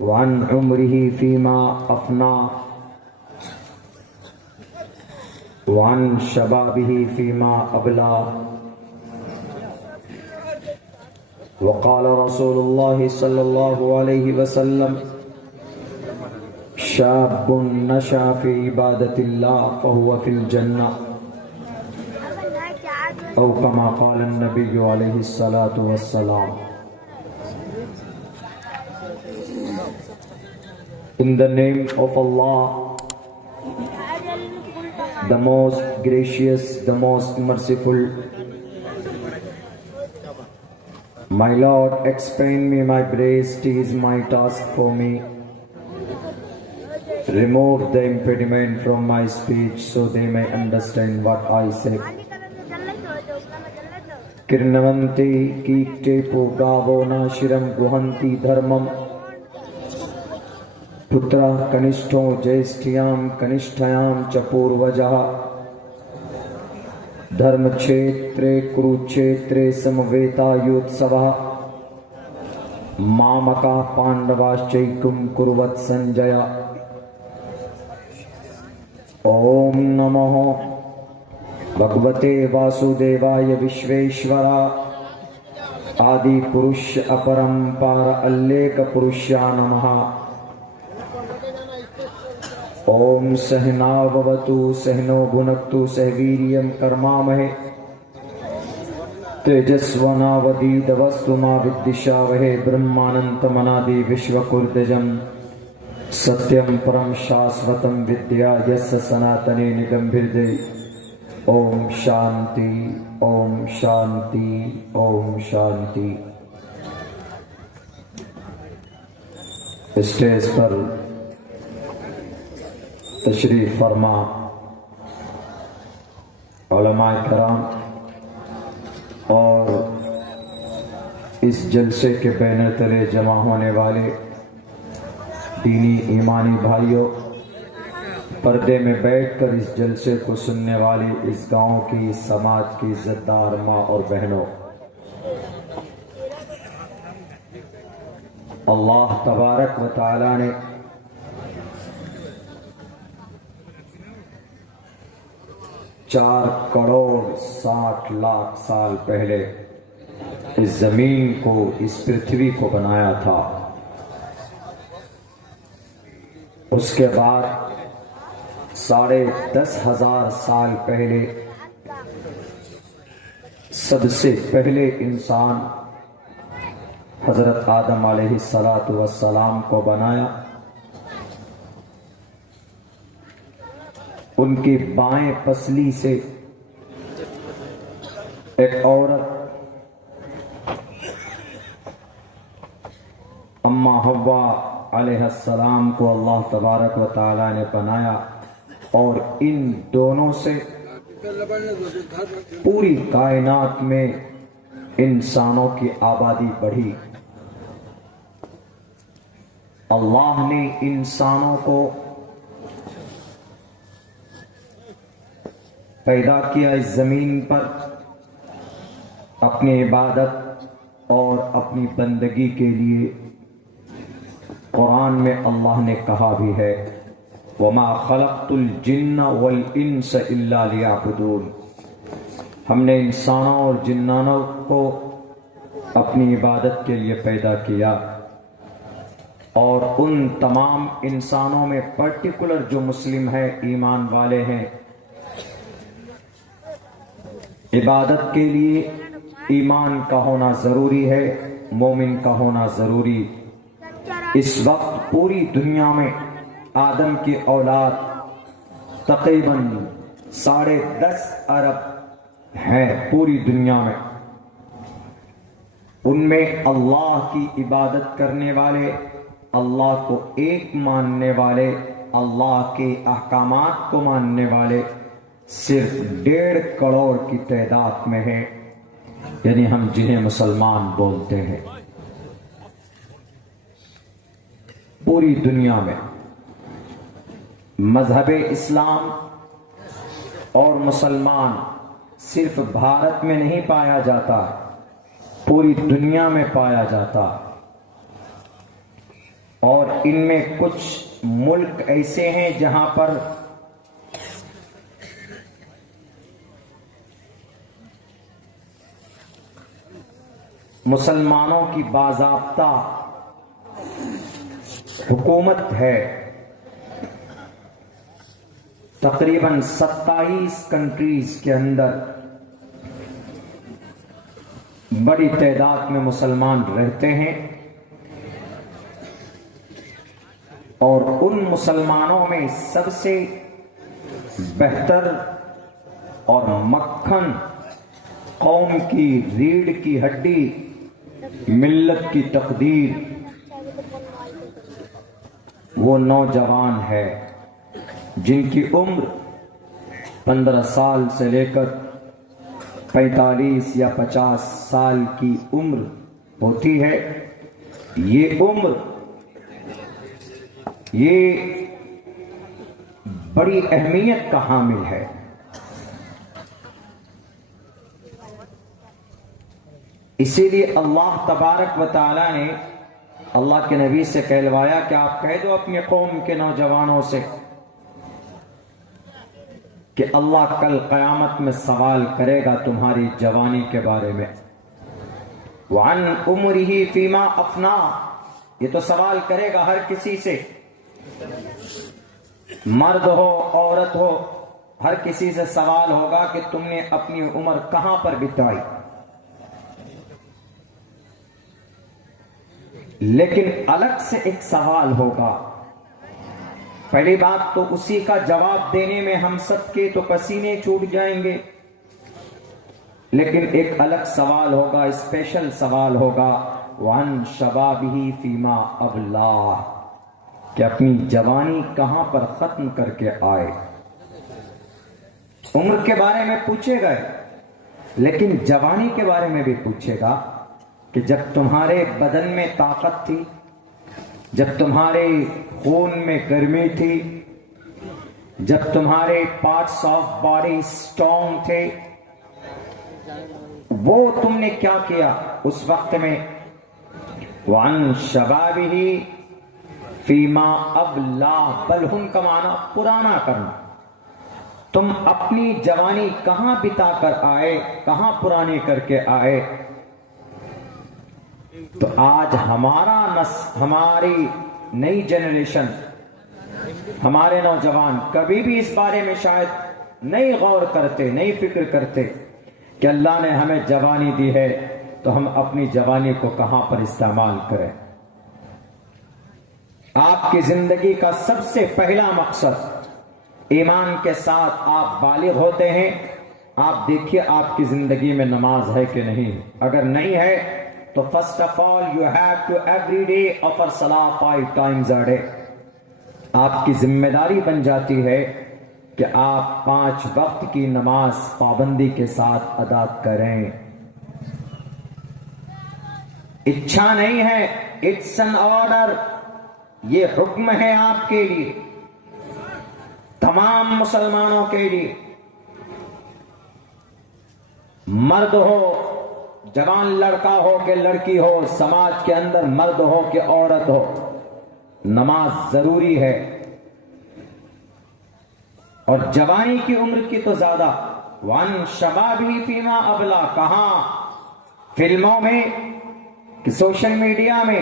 وعن عمره فيما أفنى وعن شبابه فيما أبلى. وقال رسول الله صلى الله عليه وسلم: شاب نشأ في عبادة الله فهو في الجنة، أو كما قال النبي عليه الصلاة والسلام. In the name of Allah, the most gracious, the most merciful. My Lord, explain me my breast is my task for me. Remove the impediment from my speech so they may understand what I say. Kirnavanti kikte pugavo nashiram guhanti dharmam. Putra kanishto jaishthyam kanishthyam chapurvajaha. Dharma kshetre kurukshetre samaveta yutsavah. Mamaka pandavaschaikum kuruvat sanjaya. Om Namo Bhagavate Vasudevaya Vishveshvara Adi Purusha Aparampara Alleka Purusha Namaha. Om Sahna Bhavatu Sahno Bhunaktu Sahviryam Karmamahe Tejasvanavadidavastu ma Viddishavahe Brahmanantamanadi Vishvakurdajam Satyam Param Shasvatam Vidya Yassa Sanatane Nigambhirde. Om Shanti, Om Shanti, Om Shanti. Stage پر تشریف فرما علماء کرام اور اس جلسے کے banner تلے جمع ہونے والے دینی ایمانی بھائیوں، پردے میں بیٹھ کر اس جلسے کو سننے والی اس گاؤں کی، سماج کی عزت دار ماں اور بہنوں، اللہ تبارک و تعالی نے چار کروڑ 60 لاکھ سال پہلے اس زمین کو، اس پرتھوی کو بنایا تھا۔ اس کے بعد 10,500 سال پہلے سب سے پہلے انسان حضرت آدم علیہ السلام کو بنایا۔ ان کی بائیں پسلی سے ایک عورت اما حوا علیہ السلام کو اللہ تبارک و تعالی نے بنایا، اور ان دونوں سے پوری کائنات میں انسانوں کی آبادی بڑھی۔ اللہ نے انسانوں کو پیدا کیا اس زمین پر اپنی عبادت اور اپنی بندگی کے لیے۔ قرآن میں اللہ نے کہا بھی ہے وَمَا خَلَقْتُ الْجِنَّ وَالْإِنسَ إِلَّا لِيَعْبُدُونَ، ہم نے انسانوں اور جنانوں کو اپنی عبادت کے لیے پیدا کیا، اور ان تمام انسانوں میں پرٹیکولر جو مسلم ہے، ایمان والے ہیں، عبادت کے لیے ایمان کا ہونا ضروری ہے، مومن کا ہونا ضروری۔ اس وقت پوری دنیا میں آدم کی اولاد تقریباً 10.5 ارب ہیں پوری دنیا میں۔ ان میں اللہ کی عبادت کرنے والے، اللہ کو ایک ماننے والے، اللہ کے احکامات کو ماننے والے صرف 1.5 کروڑ کی تعداد میں ہیں، یعنی ہم جنہیں مسلمان بولتے ہیں۔ پوری دنیا میں مذہب اسلام اور مسلمان صرف بھارت میں نہیں پایا جاتا، پوری دنیا میں پایا جاتا، اور ان میں کچھ ملک ایسے ہیں جہاں پر مسلمانوں کی باضابطہ حکومت ہے. تقریباً 27 کنٹریز کے اندر بڑی تعداد میں مسلمان رہتے ہیں، اور ان مسلمانوں میں سب سے بہتر اور مکھن، قوم کی ریڑھ کی ہڈی، ملت کی تقدیر، وہ نوجوان ہے جن کی عمر 15 سال سے لے کر 45 یا 50 سال کی عمر ہوتی ہے. یہ عمر یہ بڑی اہمیت کا حامل ہے. اسی لیے اللہ تبارک و تعالی نے اللہ کے نبی سے کہلوایا کہ آپ کہہ دو اپنی قوم کے نوجوانوں سے کہ اللہ کل قیامت میں سوال کرے گا تمہاری جوانی کے بارے میں. وعن عمرہ فیما افنا، یہ تو سوال کرے گا ہر کسی سے، مرد ہو عورت ہو، ہر کسی سے سوال ہوگا کہ تم نے اپنی عمر کہاں پر بتائی. لیکن الگ سے ایک سوال ہوگا. پہلی بات تو اسی کا جواب دینے میں ہم سب کے تو پسینے چھوٹ جائیں گے، لیکن ایک الگ سوال ہوگا، اسپیشل سوال ہوگا، وَعَنْ شَبَابِهِ فِيمَا أَبْلَاهُ، کہ اپنی جوانی کہاں پر ختم کر کے آئے. عمر کے بارے میں پوچھے گا، لیکن جوانی کے بارے میں بھی پوچھے گا کہ جب تمہارے بدن میں طاقت تھی، جب تمہارے خون میں گرمی تھی، جب تمہارے پارٹس آف باڈی اسٹرانگ تھے، وہ تم نے کیا کیا اس وقت میں. وَعَنْ شَبَابِهِ فِيمَا أَبْلَاهُ، بلہم کا معنی پرانا کرنا. تم اپنی جوانی کہاں بتا کر آئے، کہاں پرانی کر کے آئے. تو آج ہماری نئی جنریشن، ہمارے نوجوان کبھی بھی اس بارے میں شاید نہیں غور کرتے، نہیں فکر کرتے کہ اللہ نے ہمیں جوانی دی ہے تو ہم اپنی جوانی کو کہاں پر استعمال کریں. آپ کی زندگی کا سب سے پہلا مقصد، ایمان کے ساتھ آپ بالغ ہوتے ہیں، آپ دیکھیے آپ کی زندگی میں نماز ہے کہ نہیں. اگر نہیں ہے تو first of all you have to every day offer صلاح 5 times a day. آپ کی ذمہ داری بن جاتی ہے کہ آپ 5 وقت کی نماز پابندی کے ساتھ ادا کریں. اچھا نہیں ہے، اٹس این آرڈر، یہ حکم ہے آپ کے لیے، تمام مسلمانوں کے لیے. مرد ہو، جوان لڑکا ہو کہ لڑکی ہو، سماج کے اندر مرد ہو کہ عورت ہو، نماز ضروری ہے. اور جوانی کی عمر کی تو زیادہ. وَعَنْ شَبَابِهِ فِيمَا أَبْلَاهُ، کہاں؟ فلموں میں، کہ سوشل میڈیا میں،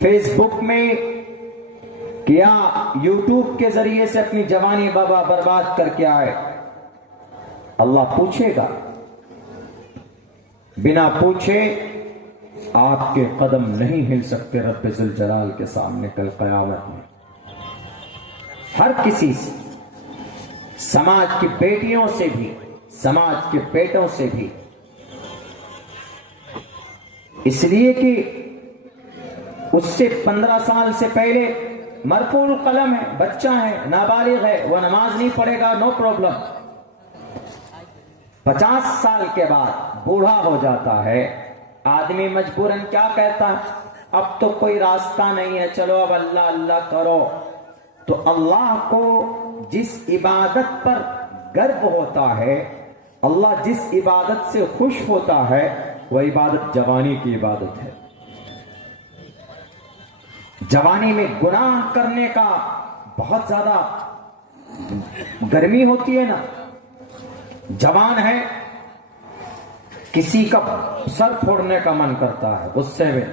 فیس بک میں، کیا یوٹیوب کے ذریعے سے اپنی جوانی بابا برباد کر کے آئے. اللہ پوچھے گا. بنا پوچھے آپ کے قدم نہیں ہل سکتے رب ذوالجلال کے سامنے کل قیامت میں. ہر کسی سے، سماج کی بیٹیوں سے بھی، سماج کے بیٹوں سے بھی، اس لیے کہ اس سے 15 سال سے پہلے مرفوع القلم ہے، بچہ ہے، نابالغ ہے، وہ نماز نہیں پڑھے گا، نو پرابلم. 50 سال کے بعد بوڑھا ہو جاتا ہے، آدمی مجبوراً کیا کہتا ہے، اب تو کوئی راستہ نہیں ہے، چلو اب اللہ اللہ کرو. تو اللہ کو جس عبادت پر گرو ہوتا ہے، اللہ جس عبادت سے خوش ہوتا ہے، وہ عبادت جوانی کی عبادت ہے. جوانی میں گناہ کرنے کا بہت زیادہ گرمی ہوتی ہے نا. جوان ہے, کسی کا سر پھوڑنے کا من کرتا ہے, غصے میں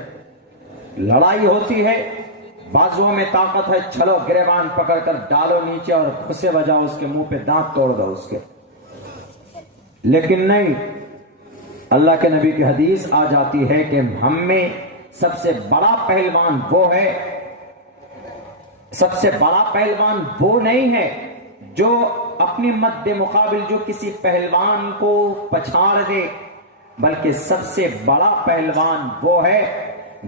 لڑائی ہوتی ہے, بازوؤں میں طاقت ہے, چلو گریبان پکڑ کر ڈالو نیچے اور گھسے بجاؤ, اس کے منہ پہ دانت توڑ دو اس کے. لیکن نہیں, اللہ کے نبی کی حدیث آ جاتی ہے کہ ہم میں سب سے بڑا پہلوان وہ ہے, سب سے بڑا پہلوان وہ نہیں ہے جو اپنی مد مقابل جو کسی پہلوان کو پچھاڑ دے, بلکہ سب سے بڑا پہلوان وہ ہے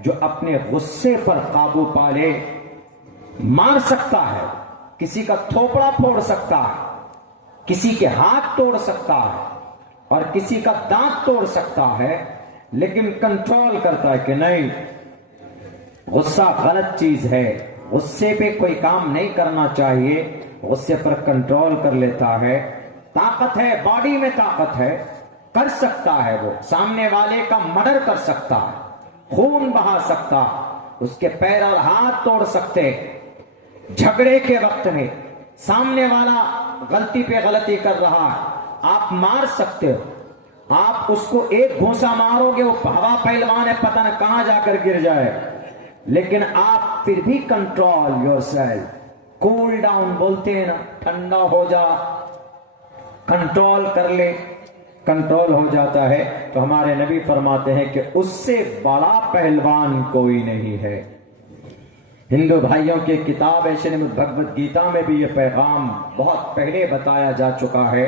جو اپنے غصے پر قابو پا لے. مار سکتا ہے, کسی کا تھوپڑا پھوڑ سکتا ہے, کسی کے ہاتھ توڑ سکتا ہے اور کسی کا دانت توڑ سکتا ہے, لیکن کنٹرول کرتا ہے کہ نہیں, غصہ غلط چیز ہے, غصے پہ کوئی کام نہیں کرنا چاہیے, غصے پر کنٹرول کر لیتا ہے. طاقت ہے, باڈی میں طاقت ہے, کر سکتا ہے, وہ سامنے والے کا مرڈر کر سکتا ہے, خون بہا سکتا, اس کے پیر اور ہاتھ توڑ سکتے. جھگڑے کے وقت میں سامنے والا غلطی پہ غلطی کر رہا ہے, آپ مار سکتے ہو, آپ اس کو ایک گھونسا مارو گے, وہ ہوا پہلوان ہے, پتہ نہ کہاں جا کر گر جائے, لیکن آپ پھر بھی control yourself, cool down بولتے ہیں نا, ٹھنڈا ہو جا, کنٹرول کر لے, کنٹرول ہو جاتا ہے. تو ہمارے نبی فرماتے ہیں کہ اس سے بڑا پہلوان کوئی نہیں ہے. ہندو بھائیوں کی کتاب ہے شریمد بھگوت گیتا میں بھی یہ پیغام بہت پہلے بتایا جا چکا ہے.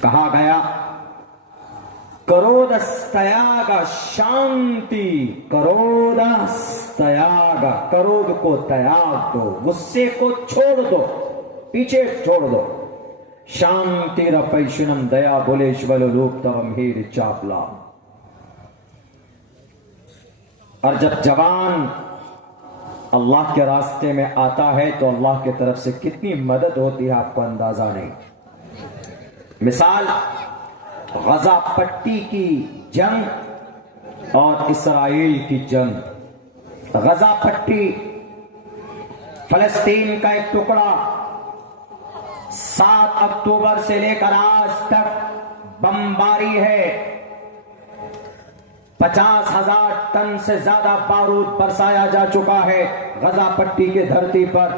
کہا گیا کرودستیاگا شانتی, کرودستیاگا, کرود کو تیاگ دو, غصے کو چھوڑ دو, پیچھے چھوڑ دو. شانتی رپیشنم دیا بولیشول روپ تمہیر چاپلا. اور جب جوان اللہ کے راستے میں آتا ہے تو اللہ کی طرف سے کتنی مدد ہوتی ہے آپ کو اندازہ نہیں. مثال غزہ پٹی کی جنگ اور اسرائیل کی جنگ. غزہ پٹی فلسطین کا ایک ٹکڑا 7 اکتوبر سے لے کر آج تک بمباری ہے. 50,000 ٹن سے زیادہ بارود برسایا جا چکا ہے غزہ پٹی کے دھرتی پر.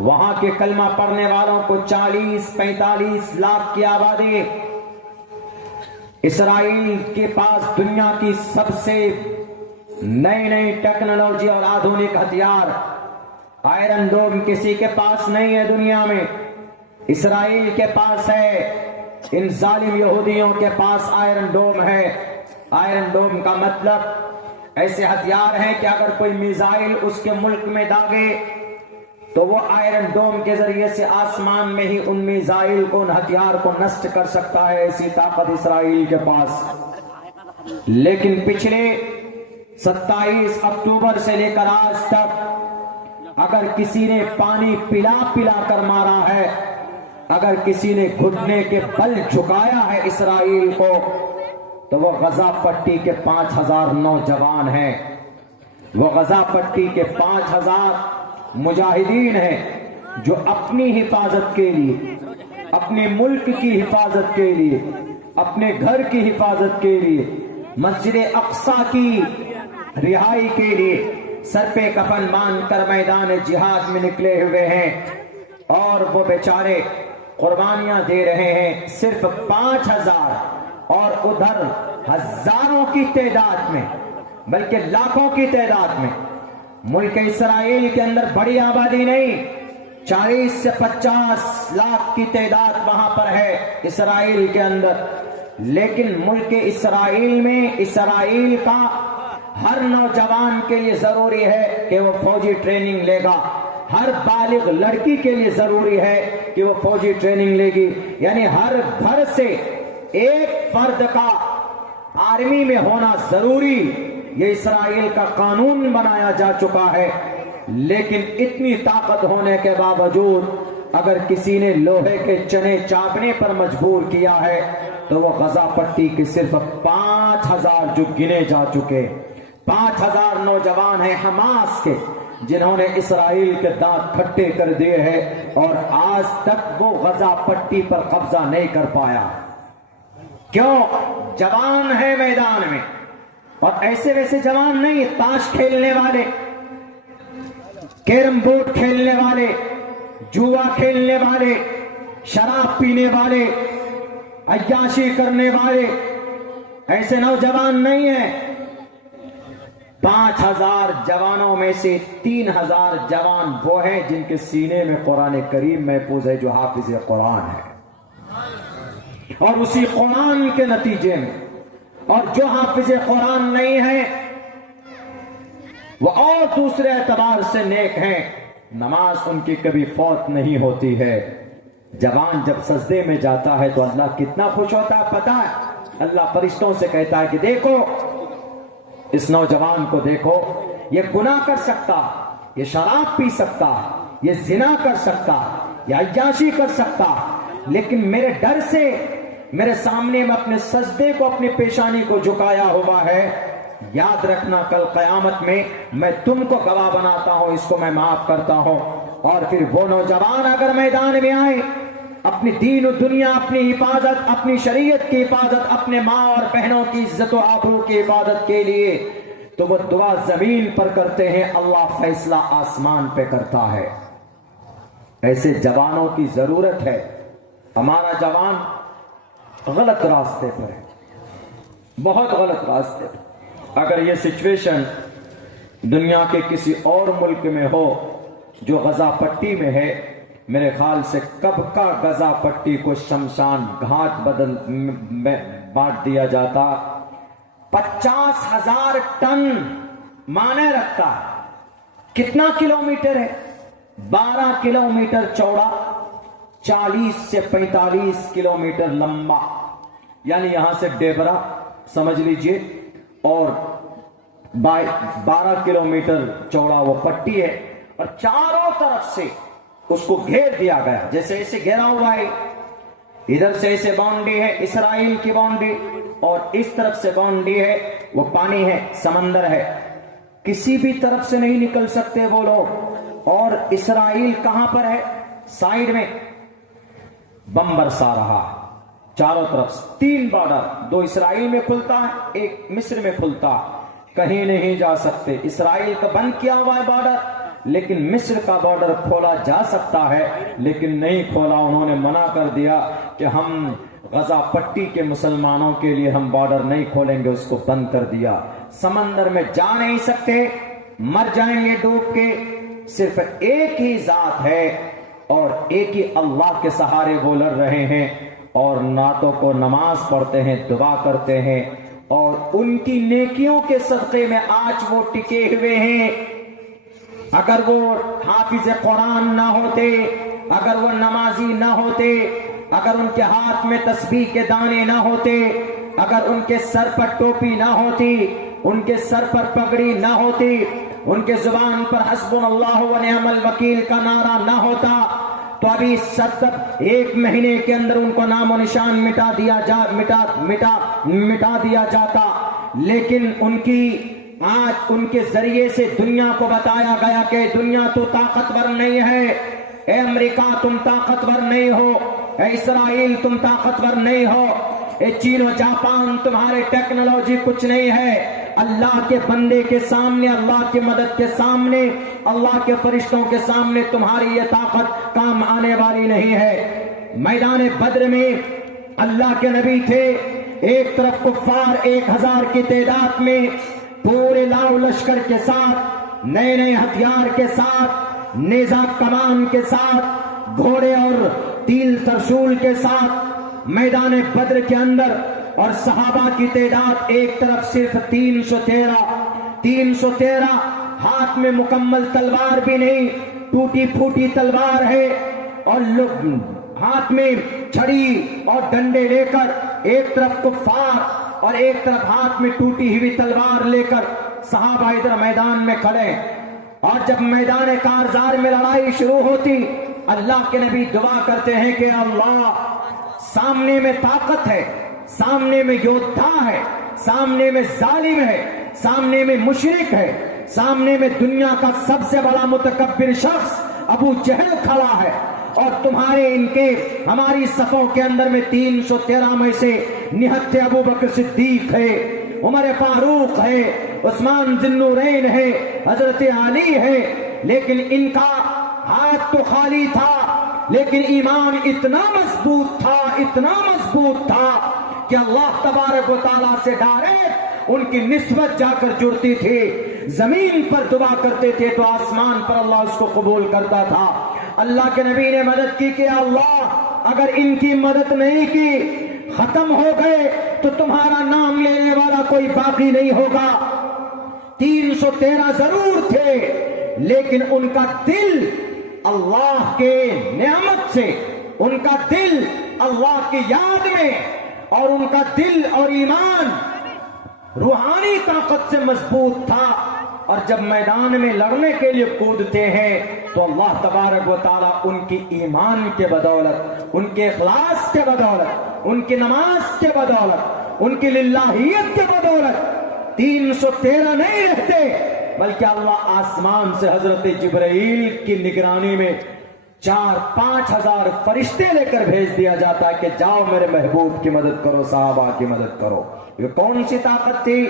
وہاں کے کلمہ پڑھنے والوں کو 40-45 لاکھ کی آبادی. اسرائیل کے پاس دنیا کی سب سے نئی ٹیکنالوجی اور آدھونک ہتھیار. آئرن ڈوم کسی کے پاس نہیں ہے دنیا میں, اسرائیل کے پاس ہے. ان ظالم یہودیوں کے پاس آئرن ڈوم ہے. آئرن ڈوم کا مطلب ایسے ہتھیار ہیں کہ اگر کوئی میزائل اس کے ملک میں داغے تو وہ آئرن ڈوم کے ذریعے سے آسمان میں ہی ان میزائل کو, ان ہتھیار کو نشٹ کر سکتا ہے. ایسی طاقت اسرائیل کے پاس. لیکن پچھلے 27 اکتوبر سے لے کر آج تک اگر کسی نے پانی پلا کر مارا ہے, اگر کسی نے گھٹنے کے بل جھکایا ہے اسرائیل کو, تو وہ غزہ پٹی کے 5,000 نوجوان ہیں. وہ غزہ پٹی کے 5,000 مجاہدین ہیں جو اپنی حفاظت کے لیے, اپنے ملک کی حفاظت کے لیے, اپنے گھر کی حفاظت کے لیے, مسجد اقصی کی رہائی کے لیے سر پہ کفن باندھ کر میدان جہاد میں نکلے ہوئے ہیں. اور وہ بیچارے قربانیاں دے رہے ہیں. صرف 5,000 اور ادھر ہزاروں کی تعداد میں, بلکہ لاکھوں کی تعداد میں. ملک اسرائیل کے اندر بڑی آبادی نہیں, 40 سے 50 لاکھ کی تعداد وہاں پر ہے اسرائیل کے اندر. لیکن ملک اسرائیل میں اسرائیل کا ہر نوجوان کے لیے ضروری ہے کہ وہ فوجی ٹریننگ لے گا. ہر بالغ لڑکی کے لیے ضروری ہے کہ وہ فوجی ٹریننگ لے گی. یعنی ہر گھر سے ایک فرد کا آرمی میں ہونا ضروری. یہ اسرائیل کا قانون بنایا جا چکا ہے. لیکن اتنی طاقت ہونے کے باوجود اگر کسی نے لوہے کے چنے چاپنے پر مجبور کیا ہے تو وہ غزہ پٹی کے صرف 5,000 جو گنے جا چکے, 5,000 نوجوان ہیں حماس کے جنہوں نے اسرائیل کے دانت کھٹے کر دیے ہیں اور آج تک وہ غزہ پٹی پر قبضہ نہیں کر پایا. کیوں؟ جوان ہے میدان میں، اور ایسے ویسے جوان نہیں، تاش کھیلنے والے، کیرم بورڈ کھیلنے والے، جوا کھیلنے والے، شراب پینے والے، عیاشی کرنے والے، ایسے نوجوان نہیں ہیں. 5000 جوانوں میں سے 3000 جوان وہ ہیں جن کے سینے میں قرآن کریم محفوظ ہے، جو حافظ قرآن ہے. اور اسی قرآن کے نتیجے میں، اور جو حافظ قرآن نہیں ہے وہ اور دوسرے اعتبار سے نیک ہیں، نماز ان کی کبھی فوت نہیں ہوتی ہے. جوان جب سجدے میں جاتا ہے تو اللہ کتنا خوش ہوتا ہے پتہ ہے؟ اللہ فرشتوں سے کہتا ہے کہ دیکھو اس نوجوان کو، دیکھو یہ گناہ کر سکتا، یہ شراب پی سکتا، یہ زنا کر سکتا، یہ عیاشی کر سکتا، لیکن میرے ڈر سے میرے سامنے میں اپنے سجدے کو، اپنی پیشانی کو جھکایا ہوا ہے. یاد رکھنا کل قیامت میں تم کو گواہ بناتا ہوں، اس کو میں معاف کرتا ہوں. اور پھر وہ نوجوان اگر میدان میں آئے اپنی دین و دنیا، اپنی حفاظت، اپنی شریعت کی حفاظت، اپنے ماں اور بہنوں کی عزت و آبرو کی حفاظت کے لیے، تو وہ دعا زمین پر کرتے ہیں، اللہ فیصلہ آسمان پہ کرتا ہے. ایسے جوانوں کی ضرورت ہے. ہمارا جوان غلط راستے پر ہے، بہت غلط راستے پر. اگر یہ سچویشن دنیا کے کسی اور ملک میں ہو جو غزہ پٹی میں ہے، میرے خیال سے کب کا غزہ پٹی کو شمشان گھاٹ میں بانٹ دیا جاتا. 50,000 ٹن معنی رکھتا ہے. کتنا کلومیٹر ہے؟ 12 کلومیٹر چوڑا، 40 سے 45 کلومیٹر لمبا، یعنی یہاں سے ڈیبرا سمجھ لیجئے، اور 12 کلومیٹر چوڑا وہ پٹی ہے، اور چاروں طرف سے اس کو گھیر دیا گیا، جیسے ایسے گھیرا ہوا ہے. ادھر سے ایسے باؤنڈری ہے اسرائیل کی باؤنڈری، اور اس طرف سے باؤنڈری ہے، وہ پانی ہے، سمندر ہے، کسی بھی طرف سے نہیں نکل سکتے وہ لوگ. اور اسرائیل کہاں پر ہے؟ سائیڈ میں بم برسا رہا ہے چاروں طرف سے. 3 بارڈر، 2 اسرائیل میں کھلتا ہے، ایک مصر میں کھلتا ہے. کہیں نہیں جا سکتے. اسرائیل کا بند کیا ہوا ہے بارڈر، لیکن مصر کا بارڈر کھولا جا سکتا ہے، لیکن نہیں کھولا. انہوں نے منع کر دیا کہ ہم غزہ پٹی کے مسلمانوں کے لیے ہم بارڈر نہیں کھولیں گے، اس کو بند کر دیا. سمندر میں جا نہیں سکتے، مر جائیں گے ڈوب کے. صرف ایک ہی ذات ہے اور ایک ہی اللہ کے سہارے وہ لڑ رہے ہیں، اور راتوں کو نماز پڑھتے ہیں، دعا کرتے ہیں، اور ان کی نیکیوں کے صدقے میں آج وہ ٹکے ہوئے ہیں. اگر وہ حافظ قرآن نہ ہوتے، اگر وہ نمازی نہ ہوتے، اگر ان کے ہاتھ میں تسبیح کے دانے نہ ہوتے، اگر ان کے سر پر ٹوپی نہ ہوتی، ان کے سر پر پگڑی نہ ہوتی، ان کے زبان پر حسبنا اللہ و نعم الوکیل کا نعرہ نہ ہوتا، تو ابھی 1 مہینے کے اندر ان کو نام و نشان مٹا دیا جاتا. لیکن آج ان کے ذریعے سے دنیا کو بتایا گیا کہ دنیا تو طاقتور نہیں ہے. اے امریکہ تم طاقتور نہیں ہو، اے اسرائیل تم طاقتور نہیں ہو، اے چین و جاپان تمہارے ٹیکنالوجی کچھ نہیں ہے. اللہ کے بندے کے سامنے، اللہ کی مدد کے سامنے، اللہ کے فرشتوں کے سامنے تمہاری یہ طاقت کام آنے والی نہیں ہے. میدان بدر میں اللہ کے نبی تھے، ایک طرف کفار 1000 کی تعداد میں پورے لاؤ لشکر کے ساتھ، نئے نئے ہتھیار کے ساتھ، نیزہ کمان کے ساتھ، گھوڑے اور تیر ترشول کے ساتھ میدان بدر کے اندر، اور صحابہ کی تعداد ایک طرف صرف 313 ہاتھ میں مکمل تلوار بھی نہیں، ٹوٹی پھوٹی تلوار ہے، اور لوگ ہاتھ میں چھڑی اور ڈنڈے لے کر، ایک طرف کفار اور ایک طرف ہاتھ میں ٹوٹی ہوئی تلوار لے کر صحابہ ادھر میدان میں کھڑے. اور جب میدان کارزار میں لڑائی شروع ہوتی، اللہ کے نبی دعا کرتے ہیں کہ اللہ، سامنے میں طاقت ہے، سامنے میں یودھا ہے، سامنے میں ظالم ہے، سامنے میں مشرک ہے، سامنے میں دنیا کا سب سے بڑا متکبر شخص ابو جہل کھڑا ہے، اور تمہارے ان کے ہماری صفوں کے اندر میں 313 میں سے نہتے ابو بکر صدیق ہے، عمر فاروق ہے، عثمان ذی النورین ہے، حضرت علی ہے، لیکن ان کا ہاتھ تو خالی تھا لیکن ایمان اتنا مضبوط تھا، اتنا مضبوط تھا کہ اللہ تبارک و تعالیٰ سے ڈائریکٹ ان کی نسبت جا کر جڑتی تھی۔ زمین پر دعا کرتے تھے تو آسمان پر اللہ اس کو قبول کرتا تھا۔ اللہ کے نبی نے مدد کی کہ اللہ اگر ان کی مدد نہیں کی، ختم ہو گئے تو تمہارا نام لینے والا کوئی باقی نہیں ہوگا۔ 313 ضرور تھے لیکن ان کا دل اللہ کے نعمت سے، ان کا دل اللہ کی یاد میں، اور ان کا دل اور ایمان روحانی طاقت سے مضبوط تھا، اور جب میدان میں لڑنے کے لیے کودتے ہیں تو اللہ تبارک و تعالیٰ ان کی ایمان کے بدولت، ان کے اخلاص کے بدولت، ان کی نماز کے بدولت، ان کی للہیت کے بدولت 313 نہیں رہتے، بلکہ اللہ آسمان سے حضرت جبرائیل کی نگرانی میں 4-5 ہزار فرشتے لے کر بھیج دیا جاتا ہے کہ جاؤ میرے محبوب کی مدد کرو، صحابہ کی مدد کرو۔ یہ کون سی طاقت تھی؟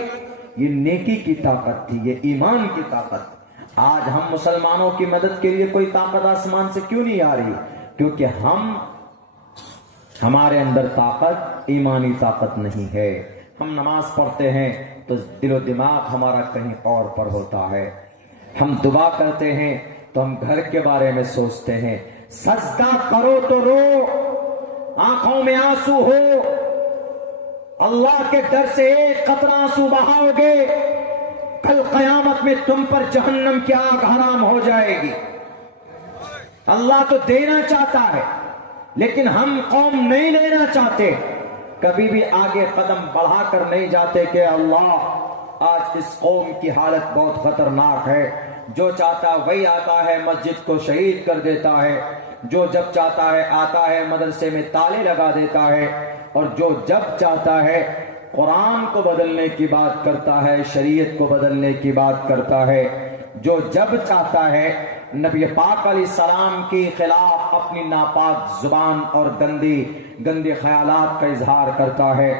یہ نیکی کی طاقت تھی، یہ ایمان کی طاقت۔ آج ہم مسلمانوں کی مدد کے لیے کوئی طاقت آسمان سے کیوں نہیں آ رہی؟ کیونکہ ہمارے اندر طاقت، ایمانی طاقت نہیں ہے۔ ہم نماز پڑھتے ہیں تو دل و دماغ ہمارا کہیں اور پر ہوتا ہے، ہم دعا کرتے ہیں تو ہم گھر کے بارے میں سوچتے ہیں، سجدہ کرو تو رو، آنکھوں میں آنسو ہو، اللہ کے ڈر سے ایک قطرہ آنسو بہاؤ گے، کل قیامت میں تم پر جہنم کی آگ حرام ہو جائے گی۔ اللہ تو دینا چاہتا ہے لیکن ہم قوم نہیں لینا چاہتے، کبھی بھی آگے قدم بڑھا کر نہیں جاتے کہ اللہ آج اس قوم کی حالت بہت خطرناک ہے، جو چاہتا وہی آتا ہے مسجد کو شہید کر دیتا ہے، جو جب چاہتا ہے آتا ہے مدرسے میں تالے لگا دیتا ہے، اور جو جب چاہتا ہے قرآن کو بدلنے کی بات کرتا ہے، شریعت کو بدلنے کی بات کرتا ہے، جو جب چاہتا ہے نبی پاک علیہ السلام کی خلاف اپنی ناپاک زبان اور گندے خیالات کا اظہار کرتا ہے،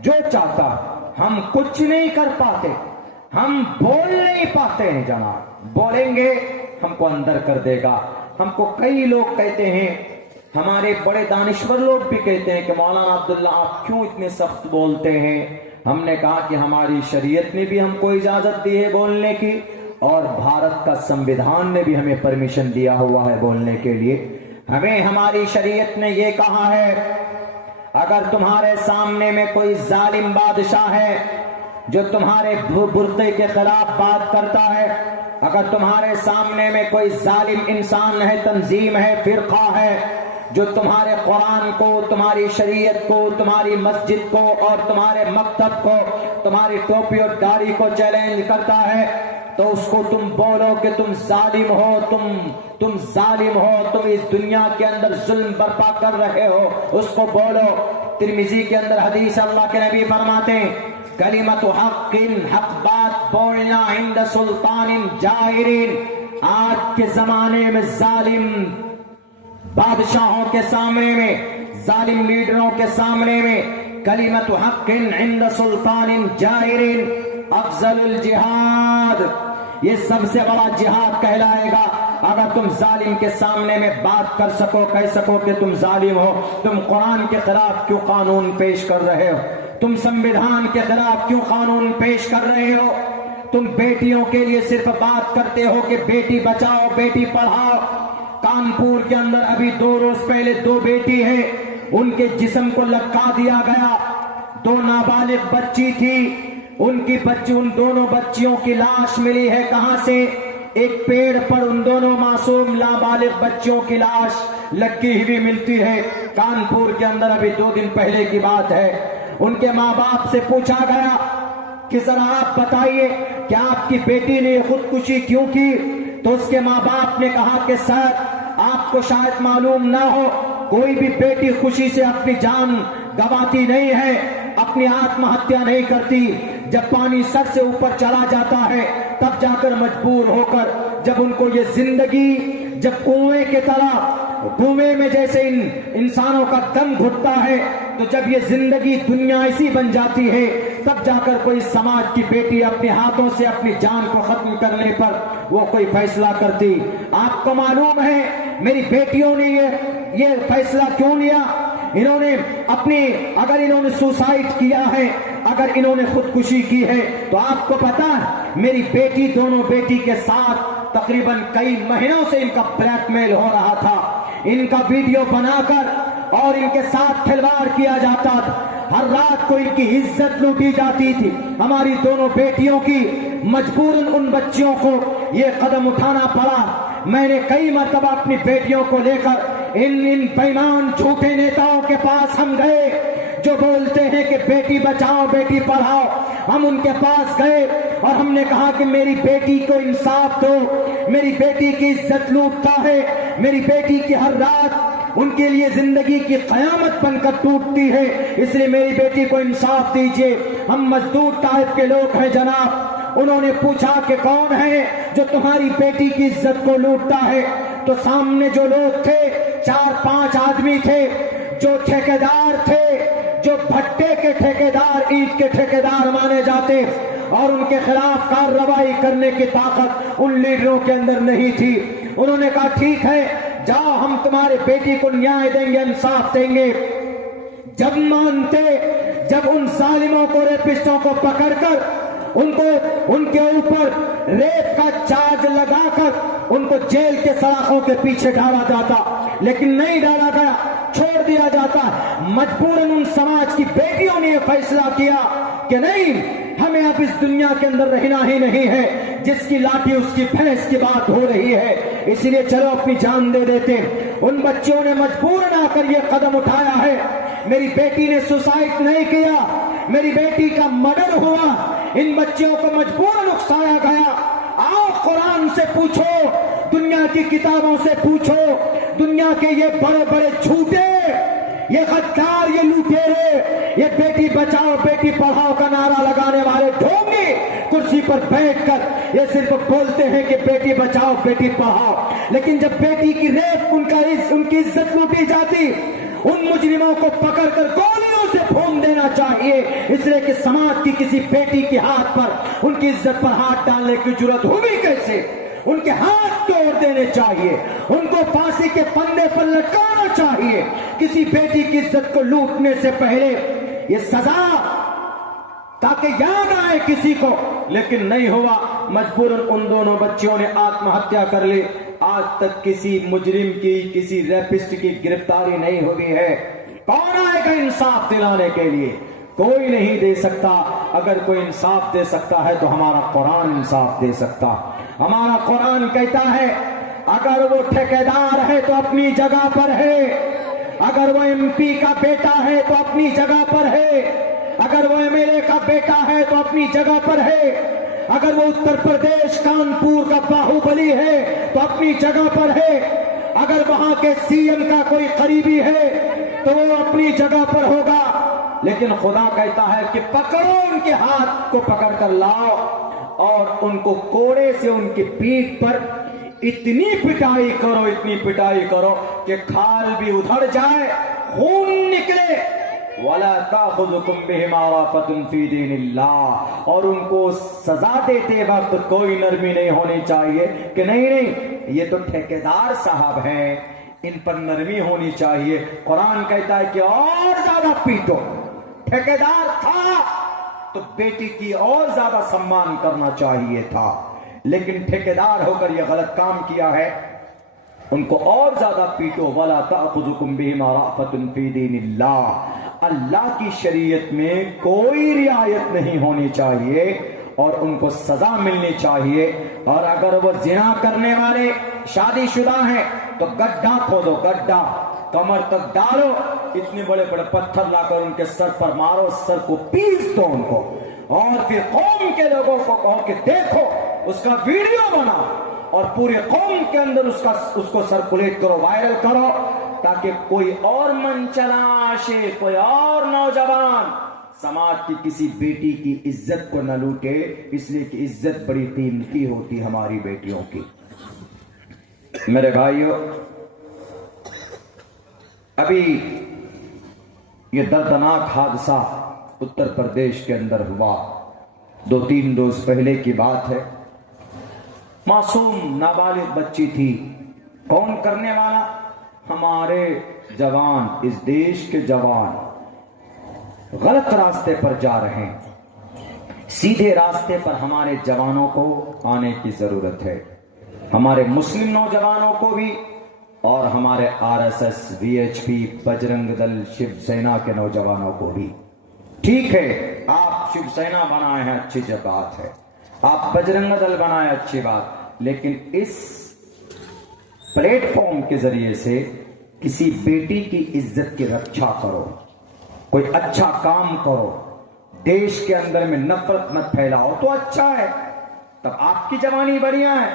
جو چاہتا ہم کچھ نہیں کر پاتے، ہم بول نہیں پاتے ہیں جناب، بولیں گے ہم کو اندر کر دے گا۔ ہم کو کئی لوگ کہتے ہیں، ہمارے بڑے دانشور لوگ بھی کہتے ہیں کہ مولانا عبداللہ آپ کیوں اتنے سخت بولتے ہیں؟ ہم نے کہا کہ ہماری شریعت نے بھی ہم کو اجازت دی ہے بولنے کی، اور بھارت کا سمویدھان نے بھی ہمیں پرمیشن دیا ہوا ہے بولنے کے لیے۔ ہمیں ہماری شریعت نے یہ کہا ہے اگر تمہارے سامنے میں کوئی ظالم بادشاہ ہے جو تمہارے برقعے کے خلاف بات کرتا ہے، اگر تمہارے سامنے میں کوئی ظالم انسان ہے، تنظیم ہے، فرقہ ہے جو تمہارے قرآن کو، تمہاری شریعت کو، تمہاری مسجد کو اور تمہارے مکتب کو، تمہاری ٹوپی اور داڑھی کو چیلنج کرتا ہے، تو اس کو تم بولو کہ تم ظالم ہو، تم ظالم ہو، تم اس دنیا کے اندر ظلم برپا کر رہے ہو، اس کو بولو۔ ترمذی کے اندر حدیث اللہ کے نبی فرماتے ہیں کلمت حق، حق بات بولنا عند سلطان جائر، آج کے زمانے میں ظالم بادشاہوں کے سامنے میں، ظالم لیڈروں کے سامنے میں کلمت حق عند سلطان جائر افضل الجہاد، یہ سب سے بڑا جہاد کہلائے گا۔ اگر تم ظالم کے سامنے میں بات کر سکو، کہہ سکو کہ تم ظالم ہو، تم قرآن کے خلاف کیوں قانون پیش کر رہے ہو، تم سمویدھان کے خلاف کیوں قانون پیش کر رہے ہو، تم بیٹیوں کے لیے صرف بات کرتے ہو کہ بیٹی بچاؤ، بیٹی پڑھاؤ۔ کانپور کے اندر ابھی 2 روز پہلے 2 بیٹی ہیں، ان کے جسم کو لٹکا دیا گیا، 2 نابالغ بچی تھی، ان دونوں بچیوں کی لاش ملی ہے کہاں سے؟ ایک پیڑ پر ان دونوں معصوم نابالغ بچیوں کی لاش لٹکی ہوئی ملتی ہے۔ کانپور کے اندر ابھی 2 دن پہلے کی بات ہے۔ ان کے ماں باپ سے پوچھا گیا کہ ذرا آپ بتائیے کہ آپ کی بیٹی نے خودکشی کیوں کی؟ تو اس کے ماں باپ نے کہا کہ سر آپ کو شاید معلوم نہ ہو، کوئی بھی بیٹی خوشی سے اپنی جان گواتی نہیں ہے، اپنی آتم ہتیا نہیں کرتی۔ جب پانی سر سے اوپر چلا جاتا ہے تب جا کر مجبور ہو کر جب ان کو یہ زندگی جب کنویں کی طرح کنویں میں جیسے انسانوں کا دم گھٹتا ہے، تو جب یہ زندگی دنیا ایسی بن جاتی ہے، تب جا کر کوئی سماج کی بیٹی اپنے ہاتھوں سے اپنی جان کو ختم کرنے پر وہ کوئی فیصلہ کرتی۔ آپ کو معلوم ہے میری بیٹیوں نے یہ فیصلہ کیوں لیا؟ انہوں نے اگر انہوں نے سوسائڈ کیا ہے، اگر انہوں نے خودکشی کی ہے، تو آپ کو پتا ہے میری بیٹی دونوں بیٹی کے ساتھ تقریباً کئی مہینوں سے ان کا بلیک میل ہو رہا تھا، ان کا ویڈیو بنا کر اور ان کے ساتھ کھلواڑ کیا جاتا تھا، ہر رات کو ان کی عزت لوٹی جاتی تھی۔ ہماری دونوں بیٹیوں کی مجبوراً ان بچیوں کو یہ قدم اٹھانا پڑا۔ میں نے کئی مرتبہ اپنی بیٹیوں کو لے کر ان بےایمان جھوٹے نیتاؤں کے پاس ہم گئے جو بولتے ہیں کہ بیٹی بچاؤ بیٹی پڑھاؤ۔ ہم ان کے پاس گئے اور ہم نے کہا کہ میری بیٹی کو انصاف دو، میری بیٹی کی عزت لوٹتا ہے، میری بیٹی کی ہر رات ان کے لیے زندگی کی قیامت بن کر ٹوٹتی ہے، اس لیے میری بیٹی کو انصاف دیجئے۔ ہم مزدور ٹائپ کے لوگ ہیں جناب۔ انہوں نے پوچھا کہ کون ہے جو تمہاری بیٹی کی عزت کو لوٹتا ہے؟ تو سامنے جو لوگ تھے 4-5 آدمی تھے جو ٹھیکیدار تھے، جو بھٹے کے ٹھیکیدار، اینٹ کے ٹھیکیدار مانے جاتے، اور ان کے خلاف کارروائی کرنے کی طاقت ان لیڈروں کے اندر نہیں تھی۔ انہوں نے کہا ٹھیک ہے جاؤ ہم تمہارے بیٹی کو نیائے دیں گے، انصاف دیں گے۔ جب مانتے، جب ان ظالموں کو ریپسٹوں کو پکڑ کر ان کے اوپر ریپ کا چارج لگا کر ان کو جیل کے سلاخوں کے پیچھے ڈالا جاتا، لیکن نہیں ڈالا گیا، چھوڑ دیا جاتا۔ مجبوراً ان سماج کی بیٹیوں نے یہ فیصلہ کیا کہ نہیں، ہمیں اب اس دنیا کے اندر رہنا ہی نہیں ہے، جس کی لاٹھی اس کی بھینس کی بات ہو رہی ہے، اس لیے چلو اپنی جان دے دیتے۔ ان بچوں نے مجبوراً آ کر یہ قدم اٹھایا ہے۔ میری بیٹی نے سوسائڈ نہیں کیا، میری بیٹی کا مرڈر ہوا، ان بچوں کو مجبوراً اکسایا گیا۔ آؤ قرآن سے پوچھو، دنیا کی کتابوں سے پوچھو، دنیا کے یہ بڑے بڑے جھوٹے، یہ غدار، یہ لوٹیرے، یہ بیٹی بچاؤ بیٹی پڑھاؤ کا نعرہ لگانے والے ڈھونگی کرسی پر بیٹھ کر یہ صرف بولتے ہیں کہ بیٹی بچاؤ بیٹی پڑھاؤ، لیکن جب بیٹی کی ریپ ان کی عزت لوٹی جاتی، ان مجرموں کو پکڑ کر گولیوں سے پھونک دینا چاہیے، اس لیے کہ سماج کی کسی بیٹی کے ہاتھ پر ان کی عزت پر ہاتھ ڈالنے کی جرات ہوئی کیسے؟ ان کے ہاتھ توڑ دینے چاہیے، ان کو پھانسی کے پندے پر لٹکانا چاہیے۔ کسی بیٹی کی عزت کو لوٹنے سے پہلے یہ سزا تاکہ یاد آئے کسی کو، لیکن نہیں ہوا۔ مجبوراً ان دونوں بچیوں نے آتم ہتیا کر لی۔ آج تک کسی مجرم کی، کسی ریپسٹ کی گرفتاری نہیں ہوئی ہے۔ کون آئے گا انصاف دلانے کے لیے؟ کوئی نہیں دے سکتا۔ اگر کوئی انصاف دے سکتا ہے تو ہمارا قرآن انصاف دے سکتا۔ ہمارا قرآن کہتا ہے اگر وہ ٹھیکیدار ہے تو اپنی جگہ پر ہے، اگر وہ ایم پی کا بیٹا ہے تو اپنی جگہ پر ہے، اگر وہ ایم ایل اے کا بیٹا ہے تو اپنی جگہ پر ہے، اگر وہ اتر پردیش کانپور کا باہوبلی ہے تو اپنی جگہ پر ہے، اگر وہاں کے سی ایم کا کوئی قریبی ہے تو وہ اپنی جگہ پر ہوگا۔ لیکن خدا کہتا ہے کہ پکڑو، ان کے ہاتھ کو پکڑ کر لاؤ اور ان کو کوڑے سے ان کی پیٹھ پر اتنی پٹائی کرو، اتنی پٹائی کرو کہ کھال بھی ادھر جائے، خون نکلے۔ وَلَا تَأْخُذُكُمْ بِهِمَا رَأْفَةٌ فِي دِينِ اللَّهِ، اور ان کو سزا دیتے وقت کوئی نرمی نہیں ہونی چاہیے کہ نہیں یہ تو ٹھیکیدار صاحب ہیں، ان پر نرمی ہونی چاہیے۔ قرآن کہتا ہے کہ اور زیادہ پیٹو۔ ٹھیکیدار تھا تو بیٹی کی اور زیادہ سمان کرنا چاہیے تھا، لیکن ٹھیکیدار ہو کر یہ غلط کام کیا ہے، ان کو اور زیادہ پیٹو۔ وَلَا تَأْخُذُكُمْ بِهِمَا رَأْفَةٌ فِي دِينِ اللَّهِ، اللہ کی شریعت میں کوئی رعایت نہیں ہونی چاہیے اور ان کو سزا ملنی چاہیے۔ اور اگر وہ زنا کرنے والے شادی شدہ ہیں تو گڈھا کھودو، گڈھا کمر تک ڈالو، اتنے بڑے بڑے پتھر لا کر ان کے سر پر مارو، سر کو پیس دو ان کو، اور پھر قوم کے لوگوں کو کہو کہ دیکھو، اس کا ویڈیو بنا اور پورے قوم کے اندر اس کو سرکولیٹ کرو، وائرل کرو، تاکہ کوئی اور منچلا عاشق، کوئی اور نوجوان سماج کی کسی بیٹی کی عزت کو نہ لوٹے، اس لیے کہ عزت بڑی قیمتی ہوتی ہماری بیٹیوں کی۔ میرے بھائیوں، ابھی یہ دردناک حادثہ اتر پردیش کے اندر ہوا، 2-3 روز پہلے کی بات ہے۔ معصوم نابالغ بچی تھی۔ کون کرنے والا؟ ہمارے جوان، اس دیش کے جوان غلط راستے پر جا رہے ہیں۔ سیدھے راستے پر ہمارے جوانوں کو آنے کی ضرورت ہے، ہمارے مسلم نوجوانوں کو بھی اور ہمارے RSS VHP بجرنگ دل شیو سینا کے نوجوانوں کو بھی۔ ٹھیک ہے، آپ شیو سینا بنائے ہیں، اچھی بات ہے، آپ بجرنگ دل بنائے، اچھی بات، لیکن اس پلیٹ فارم کے ذریعے سے کسی بیٹی کی عزت کی رکھا کرو، کوئی اچھا کام کرو، دیش کے اندر میں نفرت مت پھیلاؤ تو اچھا ہے، تب آپ کی جوانی بڑھیا ہے،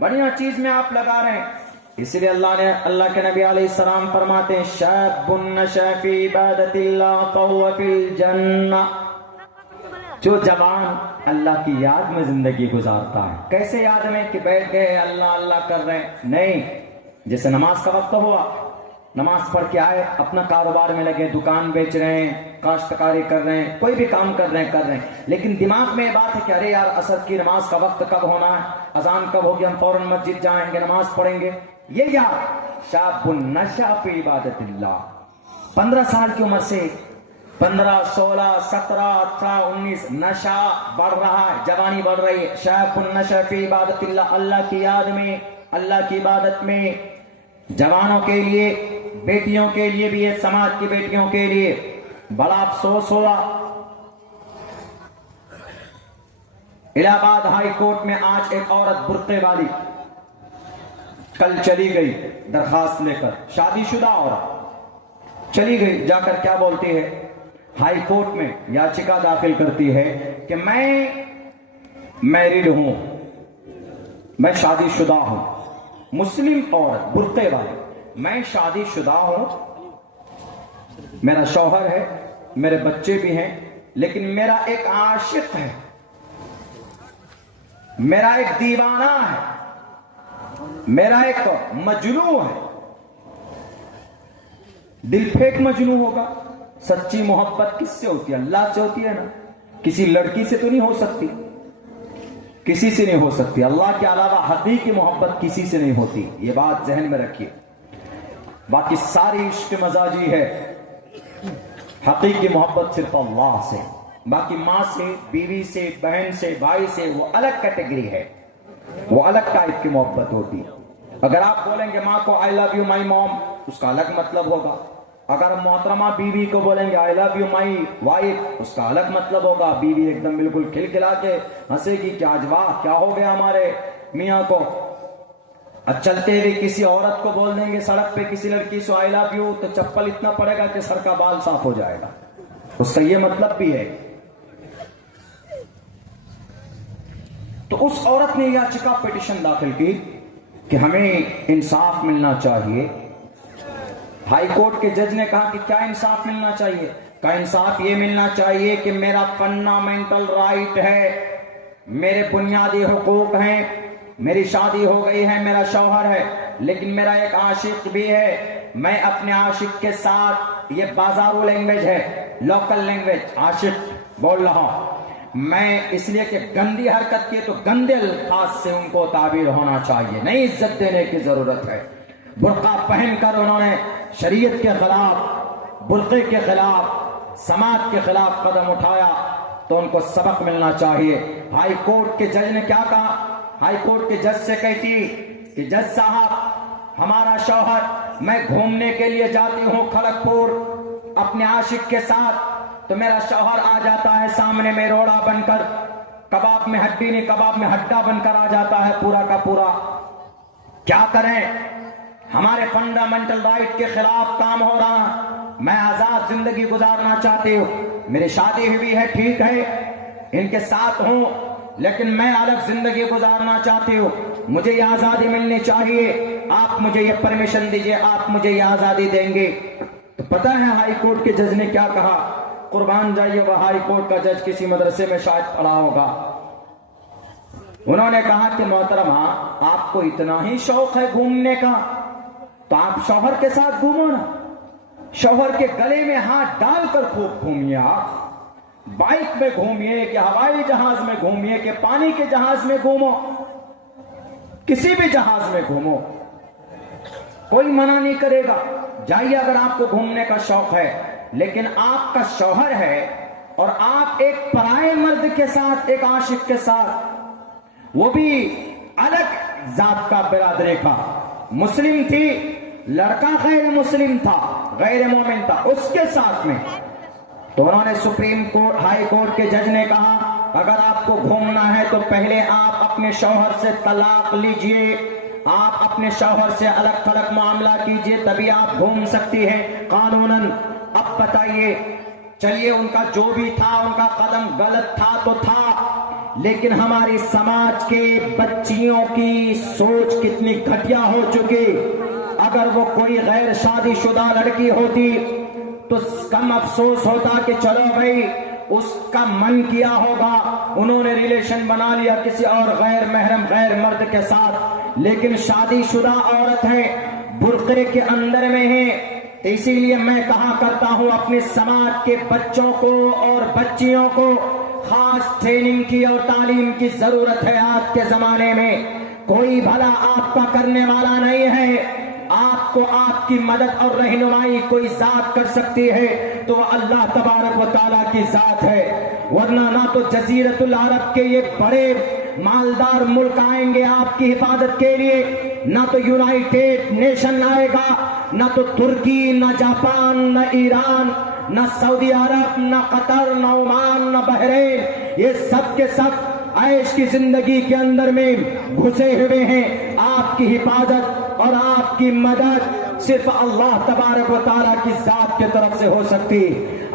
بڑھیا چیز میں آپ لگا رہے ہیں۔ اس لیے اللہ کے نبی علیہ السلام فرماتے ہیں شاب نشأ فی عبادت اللہ فہو فی الجنہ، جو جوان اللہ کی یاد میں زندگی گزارتا ہے۔ کیسے یاد میں کہ بیٹھ گئے اللہ اللہ کر رہے ہیں؟ نہیں، جیسے نماز کا وقت ہوا، نماز پڑھ کے آئے، اپنا کاروبار میں لگے، دکان بیچ رہے ہیں، کاشتکاری کر رہے ہیں، کوئی بھی کام کر رہے ہیں، لیکن دماغ میں یہ بات ہے کہ ارے یار عصر کی نماز کا وقت کب ہونا ہے، اذان کب ہوگی، ہم فوراً مسجد جائیں گے، نماز پڑھیں گے۔ یہ یاد شاب نشأ فی عبادت اللہ، 15 سال کی عمر سے 15، 16، 17، 18، 19 نشہ بڑھ رہا ہے، جوانی بڑھ رہی ہے۔ شاب نشأ فی عبادت اللہ، اللہ کی یاد میں، اللہ کی عبادت میں۔ جوانوں کے لیے، بیٹیوں کے لیے بھی ہے، سماج کی بیٹیوں کے لیے بڑا افسوس ہوا۔ الہ آباد ہائی کورٹ میں آج ایک عورت برقعے والی کل چلی گئی درخواست لے کر، شادی شدہ عورت چلی گئی، جا کر کیا بولتی ہے؟ ہائی کورٹ میں یاچکا داخل کرتی ہے کہ میں میریڈ ہوں، میں شادی شدہ ہوں، مسلم عورت برقعے والی، میں شادی شدہ ہوں، میرا شوہر ہے، میرے بچے بھی ہیں، لیکن میرا ایک عاشق ہے، میرا ایک دیوانہ ہے، میرا ایک مجنوں ہے۔ دل پھینک مجنوں ہوگا؟ سچی محبت کس سے ہوتی ہے؟ اللہ سے ہوتی ہے نا، کسی لڑکی سے تو نہیں ہو سکتی، کسی سے نہیں ہو سکتی، اللہ کے علاوہ حقیقی محبت کسی سے نہیں ہوتی، یہ بات ذہن میں رکھیے۔ باقی ساری عشق مزاجی ہے، حقیقی محبت صرف اللہ سے، باقی ماں سے، بیوی سے، بہن سے، بھائی سے وہ الگ کیٹیگری ہے، وہ الگ ٹائپ کی محبت ہوتی ہے۔ اگر آپ بولیں گے ماں کو آئی لو یو مائی موم، اس کا الگ مطلب ہوگا۔ اگر محترمہ بیوی کو بولیں گے آئی لو یو مائی وائف، اس کا الگ مطلب ہوگا۔ بیوی ایک دم بالکل کھلکھلا کے ہنسے گی کہ آج واہ کیا ہو گیا ہمارے میاں کو۔ چلتے ہوئے کسی عورت کو بول دیں گے سڑک پہ کسی لڑکی سے آئی لو یو، تو چپل اتنا پڑے گا کہ سر کا بال صاف ہو جائے گا، اس کا یہ مطلب بھی ہے۔ تو اس عورت نے یاچکا پیٹیشن داخل کی کہ ہمیں انصاف ملنا چاہیے۔ ہائی کورٹ کے جج نے کہا کہ کیا انصاف ملنا چاہیے؟ کہا انصاف یہ ملنا چاہیے کہ میرا فنڈامنٹل رائٹ ہے، میرے بنیادی حقوق ہیں، میری شادی ہو گئی ہے، میرا شوہر ہے، لیکن میرا ایک عاشق بھی ہے، میں اپنے عاشق کے ساتھ، یہ بازارو لینگویج ہے، لوکل لینگویج، عاشق بول رہا ہوں میں، اس لیے کہ گندی حرکت کی تو گندے الفاظ سے ان کو تعبیر ہونا چاہیے، نہیں عزت دینے کی ضرورت ہے۔ برقع پہن کر انہوں نے شریعت کے خلاف، برقعے کے خلاف، سماج کے خلاف قدم اٹھایا تو ان کو سبق ملنا چاہیے۔ ہائی کورٹ کے جج نے کیا کہا؟ ہائی کورٹ کے جج سے کہتی کہ جج صاحب ہمارا شوہر، میں گھومنے کے لیے جاتی ہوں کھڑگپور اپنے عاشق کے ساتھ، تو میرا شوہر آ جاتا ہے سامنے میں روڑا بن کر، کباب میں ہڈی نہیں کباب میں ہڈا بن کر آ جاتا ہے پورا کا پورا۔ کیا کریں؟ ہمارے فنڈامنٹل رائٹ کے خلاف کام ہو رہا، میں آزاد زندگی گزارنا چاہتی ہوں، میری شادی ہوئی ہے، ٹھیک ہے، ان کے ساتھ ہوں، لیکن میں الگ زندگی گزارنا چاہتی ہوں، مجھے یہ آزادی ملنی چاہیے، آپ مجھے یہ پرمیشن دیجئے، آپ مجھے یہ آزادی دیں گے؟ تو پتہ ہے ہائی کورٹ کے جج نے کیا کہا؟ قربان جائیے وہ ہائی کورٹ کا جج کسی مدرسے میں شاید پڑھا ہوگا. انہوں نے کہا کہ محترمہ آپ کو اتنا ہی شوق ہے گھومنے کا تو آپ شوہر کے ساتھ گھومو نا, شوہر کے گلے میں ہاتھ ڈال کر خوب گھومیے, آپ بائک میں گھومیے کہ ہوائی جہاز میں گھومیے کہ پانی کے جہاز میں گھومو, کسی بھی جہاز میں گھومو, کوئی منع نہیں کرے گا. جائیے اگر آپ کو گھومنے کا شوق ہے, لیکن آپ کا شوہر ہے اور آپ ایک پرائے مرد کے ساتھ, ایک عاشق کے ساتھ, وہ بھی الگ ذات کا, برادری کا, مسلم تھی, لڑکا غیر مسلم تھا, غیر مومن تھا, اس کے ساتھ میں, تو انہوں نے سپریم کورٹ, ہائی کورٹ کے جج نے کہا اگر آپ کو گھومنا ہے تو پہلے آپ اپنے شوہر سے طلاق لیجئے, آپ اپنے شوہر سے الگ تھلگ معاملہ کیجئے, تبھی آپ گھوم سکتی ہیں قانوناً. اب بتائیے, چلیے ان کا جو بھی تھا, ان کا قدم غلط تھا تو تھا, لیکن ہماری سماج کے بچیوں کی سوچ کتنی گھٹیا ہو چکی. اگر وہ کوئی غیر شادی شدہ لڑکی ہوتی تو کم افسوس ہوتا کہ چلو بھائی اس کا من کیا ہوگا, انہوں نے ریلیشن بنا لیا کسی اور غیر محرم غیر مرد کے ساتھ, لیکن شادی شدہ عورت ہے, برقعے کے اندر میں ہے. اسی لیے میں کہا کرتا ہوں اپنے سماج کے بچوں کو اور بچیوں کو خاص ٹریننگ کی اور تعلیم کی ضرورت ہے. آج کے زمانے میں کوئی بھلا آپ کا کرنے والا نہیں ہے, آپ کو آپ کی مدد اور رہنمائی کوئی ذات کر سکتی ہے تو وہ اللہ تبارک و تعالیٰ کی ذات ہے. ورنہ نہ تو جزیرت العرب کے یہ بڑے مالدار ملک آئیں گے آپ کی حفاظت کے لیے, نہ تو یونائیٹڈ نیشن آئے گا, نہ تو ترکی, نہ جاپان, نہ ایران, نہ سعودی عرب, نہ قطر, نہ عمان, نہ بحرین. یہ سب کے سب عیش کی زندگی کے اندر میں گھسے ہوئے ہیں. آپ کی حفاظت اور آپ کی مدد صرف اللہ تبارک و تعالیٰ کی ذات کی طرف سے ہو سکتی.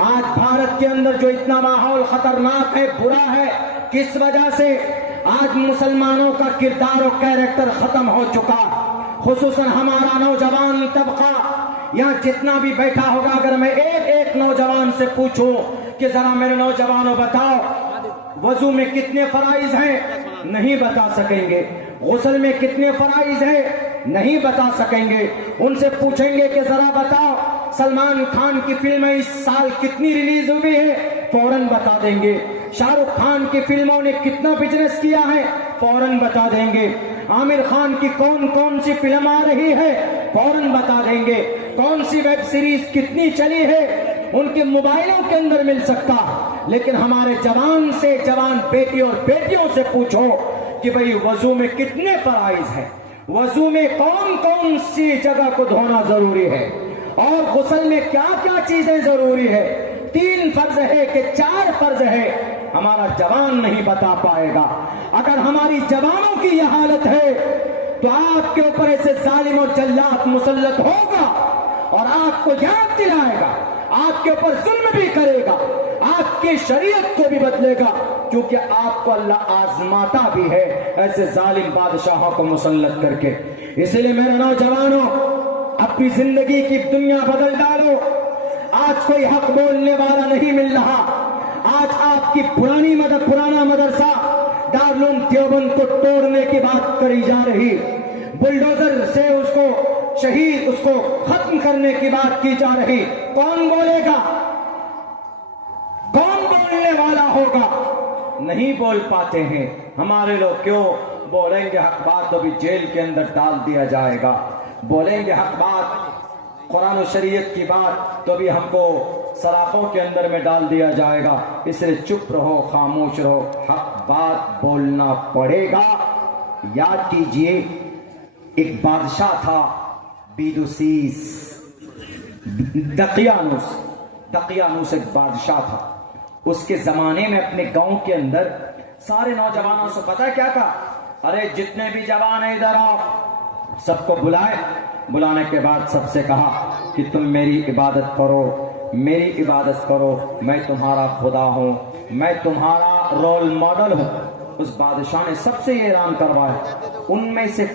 آج بھارت کے اندر جو اتنا ماحول خطرناک ہے, برا ہے, کس وجہ سے؟ آج مسلمانوں کا کردار و کیریکٹر ختم ہو چکا, خصوصاً ہمارا نوجوان طبقہ. یہاں جتنا بھی بیٹھا ہوگا, اگر میں ایک ایک نوجوان سے پوچھوں کہ ذرا میرے نوجوانوں بتاؤ وضو میں کتنے فرائض ہیں, نہیں بتا سکیں گے. غسل میں کتنے فرائض ہیں, نہیں بتا سکیں گے. ان سے پوچھیں گے کہ ذرا بتاؤ سلمان خان کی فلمیں اس سال کتنی ریلیز ہوئی ہے, فوراً بتا دیں گے. شاہ رخ خان کی فلموں نے کتنا بزنس کیا ہے, فوراً بتا دیں گے. عامر خان کی کون کون سی فلم آ رہی ہے, فوراً بتا دیں گے. کون سی ویب سیریز کتنی چلی ہے, ان کے موبائلوں کے اندر مل سکتا. لیکن ہمارے جوان سے, جوان بیٹی اور بیٹیوں سے پوچھو کہ بھئی وضو میں کتنے فرائض ہیں, وضو میں کون کون سی جگہ کو دھونا ضروری ہے, اور غسل میں کیا کیا چیزیں ضروری ہے, 3 فرض ہے کہ 4 فرض ہے, ہمارا جوان نہیں بتا پائے گا. اگر ہماری جوانوں کی یہ حالت ہے تو آپ کے اوپر ایسے ظالم اور جلاد مسلط ہوگا اور آپ کو یاد دلائے گا, آپ کے اوپر ظلم بھی کرے گا, آپ کی شریعت کو بھی بدلے گا, کیونکہ آپ کو اللہ آزماتا بھی ہے ایسے ظالم بادشاہوں کو مسلط کر کے. اس لیے میرے نوجوانوں, اپنی زندگی کی دنیا بدل ڈالو. آج کوئی حق بولنے والا نہیں مل رہا. آج آپ کی پرانا مدرسہ دارالعلوم دیوبند کو توڑنے کی بات کری جا رہی, بلڈوزر سے اس کو شہید, اس کو ختم کرنے کی بات کی جا رہی. کون بولے گا, کون بولنے والا ہوگا؟ نہیں بول پاتے ہیں. ہمارے لوگ کیوں بولیں گے حق بات تو بھی جیل کے اندر ڈال دیا جائے گا, بولیں گے حق بات قرآن و شریعت کی بات تو بھی ہم کو سلاخوں کے اندر میں ڈال دیا جائے گا. اس لیے چپ رہو, خاموش رہو, حق بات بولنا پڑے گا. یاد کیجئے ایک بادشاہ تھا بیدوسیس, دقیانوس ایک بادشاہ تھا. اس کے زمانے میں اپنے گاؤں کے اندر سارے نوجوانوں سے پتہ کیا کہا, ارے جتنے بھی جوان ہیں ادھر آؤ. سب کو بلائے, بلانے کے بعد سب سے کہا کہ تم میری عبادت کرو, میری عبادت کرو, میں تمہارا خدا ہوں, میں تمہارا رول ماڈل ہوں. اس بادشاہ نے سب سے یہ اعلان کروایا. ان میں سے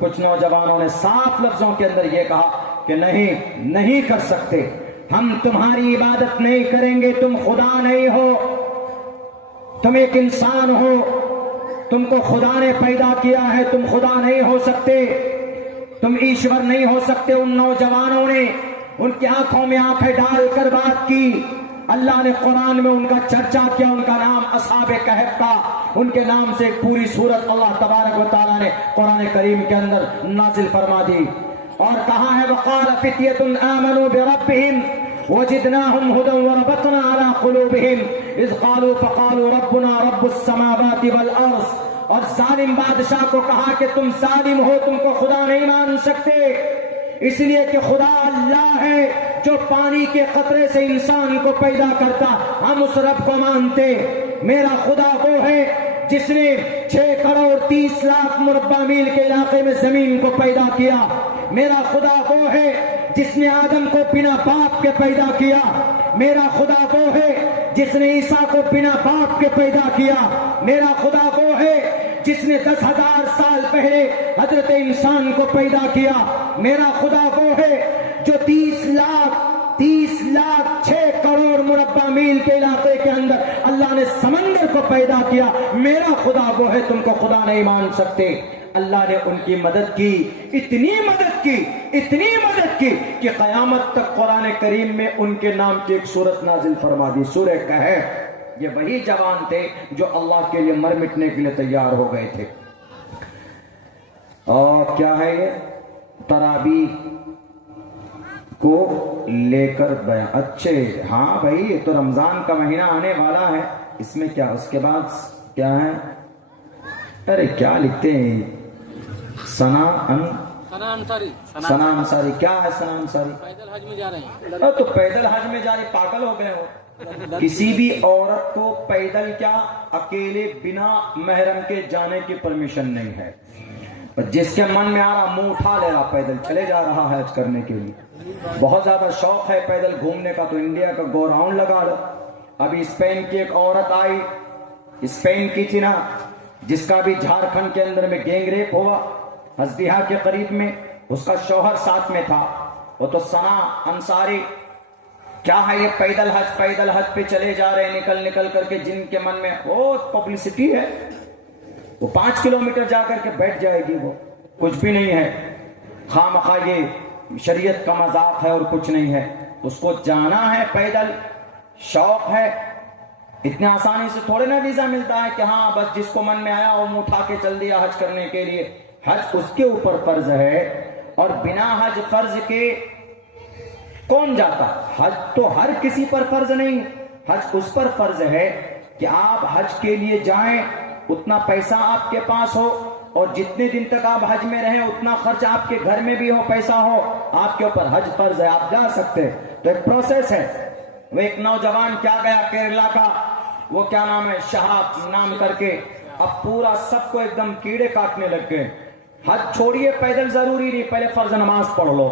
کچھ نوجوانوں نے صاف لفظوں کے اندر یہ کہا کہ نہیں کر سکتے. ہم تمہاری عبادت نہیں کریں گے، تم خدا نہیں ہو، تم ایک انسان ہو، تم کو خدا نے پیدا کیا ہے، تم خدا نہیں ہو سکتے، تم ایشور نہیں ہو سکتے۔ ان نوجوانوں نے ان کی آنکھوں میں آنکھیں ڈال کر بات کی۔ اللہ نے قرآن میں ان کا چرچا کیا، ان کا نام اصحاب کہف کا، ان کے نام سے ایک پوری سورت اللہ تبارک و تعالیٰ نے قرآن کریم کے اندر نازل فرما دی۔ اور کہا ہے وقال فتیۃ آمنوا بربہم وزدناہم ھدی وربطنا علی قلوبہم اذ قالوا فقالوا ربنا رب السماوات والارض۔ اور ظالم بادشاہ کو کہا کہ تم ظالم ہو، تم کو خدا نہیں مان سکتے، اس لیے کہ خدا اللہ ہے جو پانی کے قطرے سے انسان کو پیدا کرتا، ہم اس رب کو مانتے۔ میرا خدا وہ ہے جس نے 6 کروڑ 30 لاکھ مربع میل کے علاقے میں زمین کو پیدا کیا۔ میرا خدا وہ ہے جس نے آدم کو بنا باپ کے پیدا کیا۔ میرا خدا وہ ہے جس نے عیسیٰ کو بنا باپ کے پیدا کیا۔ میرا خدا وہ ہے جس نے 10,000 سال پہلے حضرت انسان کو پیدا کیا۔ میرا خدا وہ ہے جو 30 لاکھ 6 کروڑ مربع میل کے علاقے کے اندر اللہ نے سمندر کو پیدا کیا۔ میرا خدا وہ ہے، تم کو خدا نہیں مان سکتے۔ اللہ نے ان کی مدد کی، اتنی مدد کی کہ قیامت تک قرآن کریم میں ان کے نام کی ایک سورت نازل فرما دی، سورہ کہف۔ یہ وہی جوان تھے جو اللہ کے لیے مر مٹنے کے لیے تیار ہو گئے تھے۔ اور کیا ہے یہ تراویح کو لے کر بیان؟ اچھے ہاں بھائی، یہ تو رمضان کا مہینہ آنے والا ہے، اس میں کیا اس کے بعد کیا ہے؟ ارے کیا لکھتے ہیں؟ ثنا انصاری۔ کیا ہے ثنا انصاری؟ پیدل حج میں جا رہے ہیں۔ تو پیدل حج میں جا رہے، پاگل ہو گئے ہو؟ کسی بھی عورت کو پیدل کیا اکیلے بنا محرم کے جانے کی پرمیشن نہیں ہے۔ جس کے من میں آ رہا منہ اٹھا لے رہا، پیدل چلے جا رہا ہے حج کرنے کے لیے۔ بہت زیادہ شوق ہے پیدل گھومنے کا تو انڈیا کا گو راؤنڈ لگا لو۔ ابھی اسپین کی ایک عورت آئی، اسپین کی تھی نا، جس کا بھی جھارکھنڈ کے اندر میں گینگ ریپ ہوا ہزدیہ کے قریب میں، اس کا شوہر ساتھ میں تھا۔ وہ تو ثنا انصاری کیا ہے یہ پیدل حج پہ چلے جا رہے ہیں نکل کر کے، جن کے من میں بہت پبلسٹی ہے، وہ 5 کلومیٹر جا کر کے بیٹھ جائے گی، وہ کچھ بھی نہیں ہے، خواہ مخواہ یہ شریعت کا مذاق ہے اور کچھ نہیں ہے۔ اس کو جانا ہے پیدل، شوق ہے۔ اتنے آسانی سے تھوڑے نہ ویزا ملتا ہے کہ ہاں بس جس کو من میں آیا وہ اٹھا کے چل دیا حج کرنے کے لیے۔ حج اس کے اوپر فرض ہے، اور بنا حج فرض کے کون جاتا؟ حج تو ہر کسی پر فرض نہیں، حج اس پر فرض ہے کہ آپ حج کے لیے جائیں، اتنا پیسہ آپ کے پاس ہو، اور جتنے دن تک آپ حج میں رہیں اتنا خرچ آپ کے گھر میں بھی ہو، پیسہ ہو، آپ کے اوپر حج فرض ہے، آپ جا سکتے۔ تو ایک پروسیس ہے۔ وہ ایک نوجوان کیا گیا کیرلا کا، وہ کیا نام ہے، شہاب نام کر کے، اب پورا سب کو ایک دم کیڑے کاٹنے لگ گئے۔ حج چھوڑیے، پیدل ضروری نہیں، پہلے فرض نماز پڑھ لو۔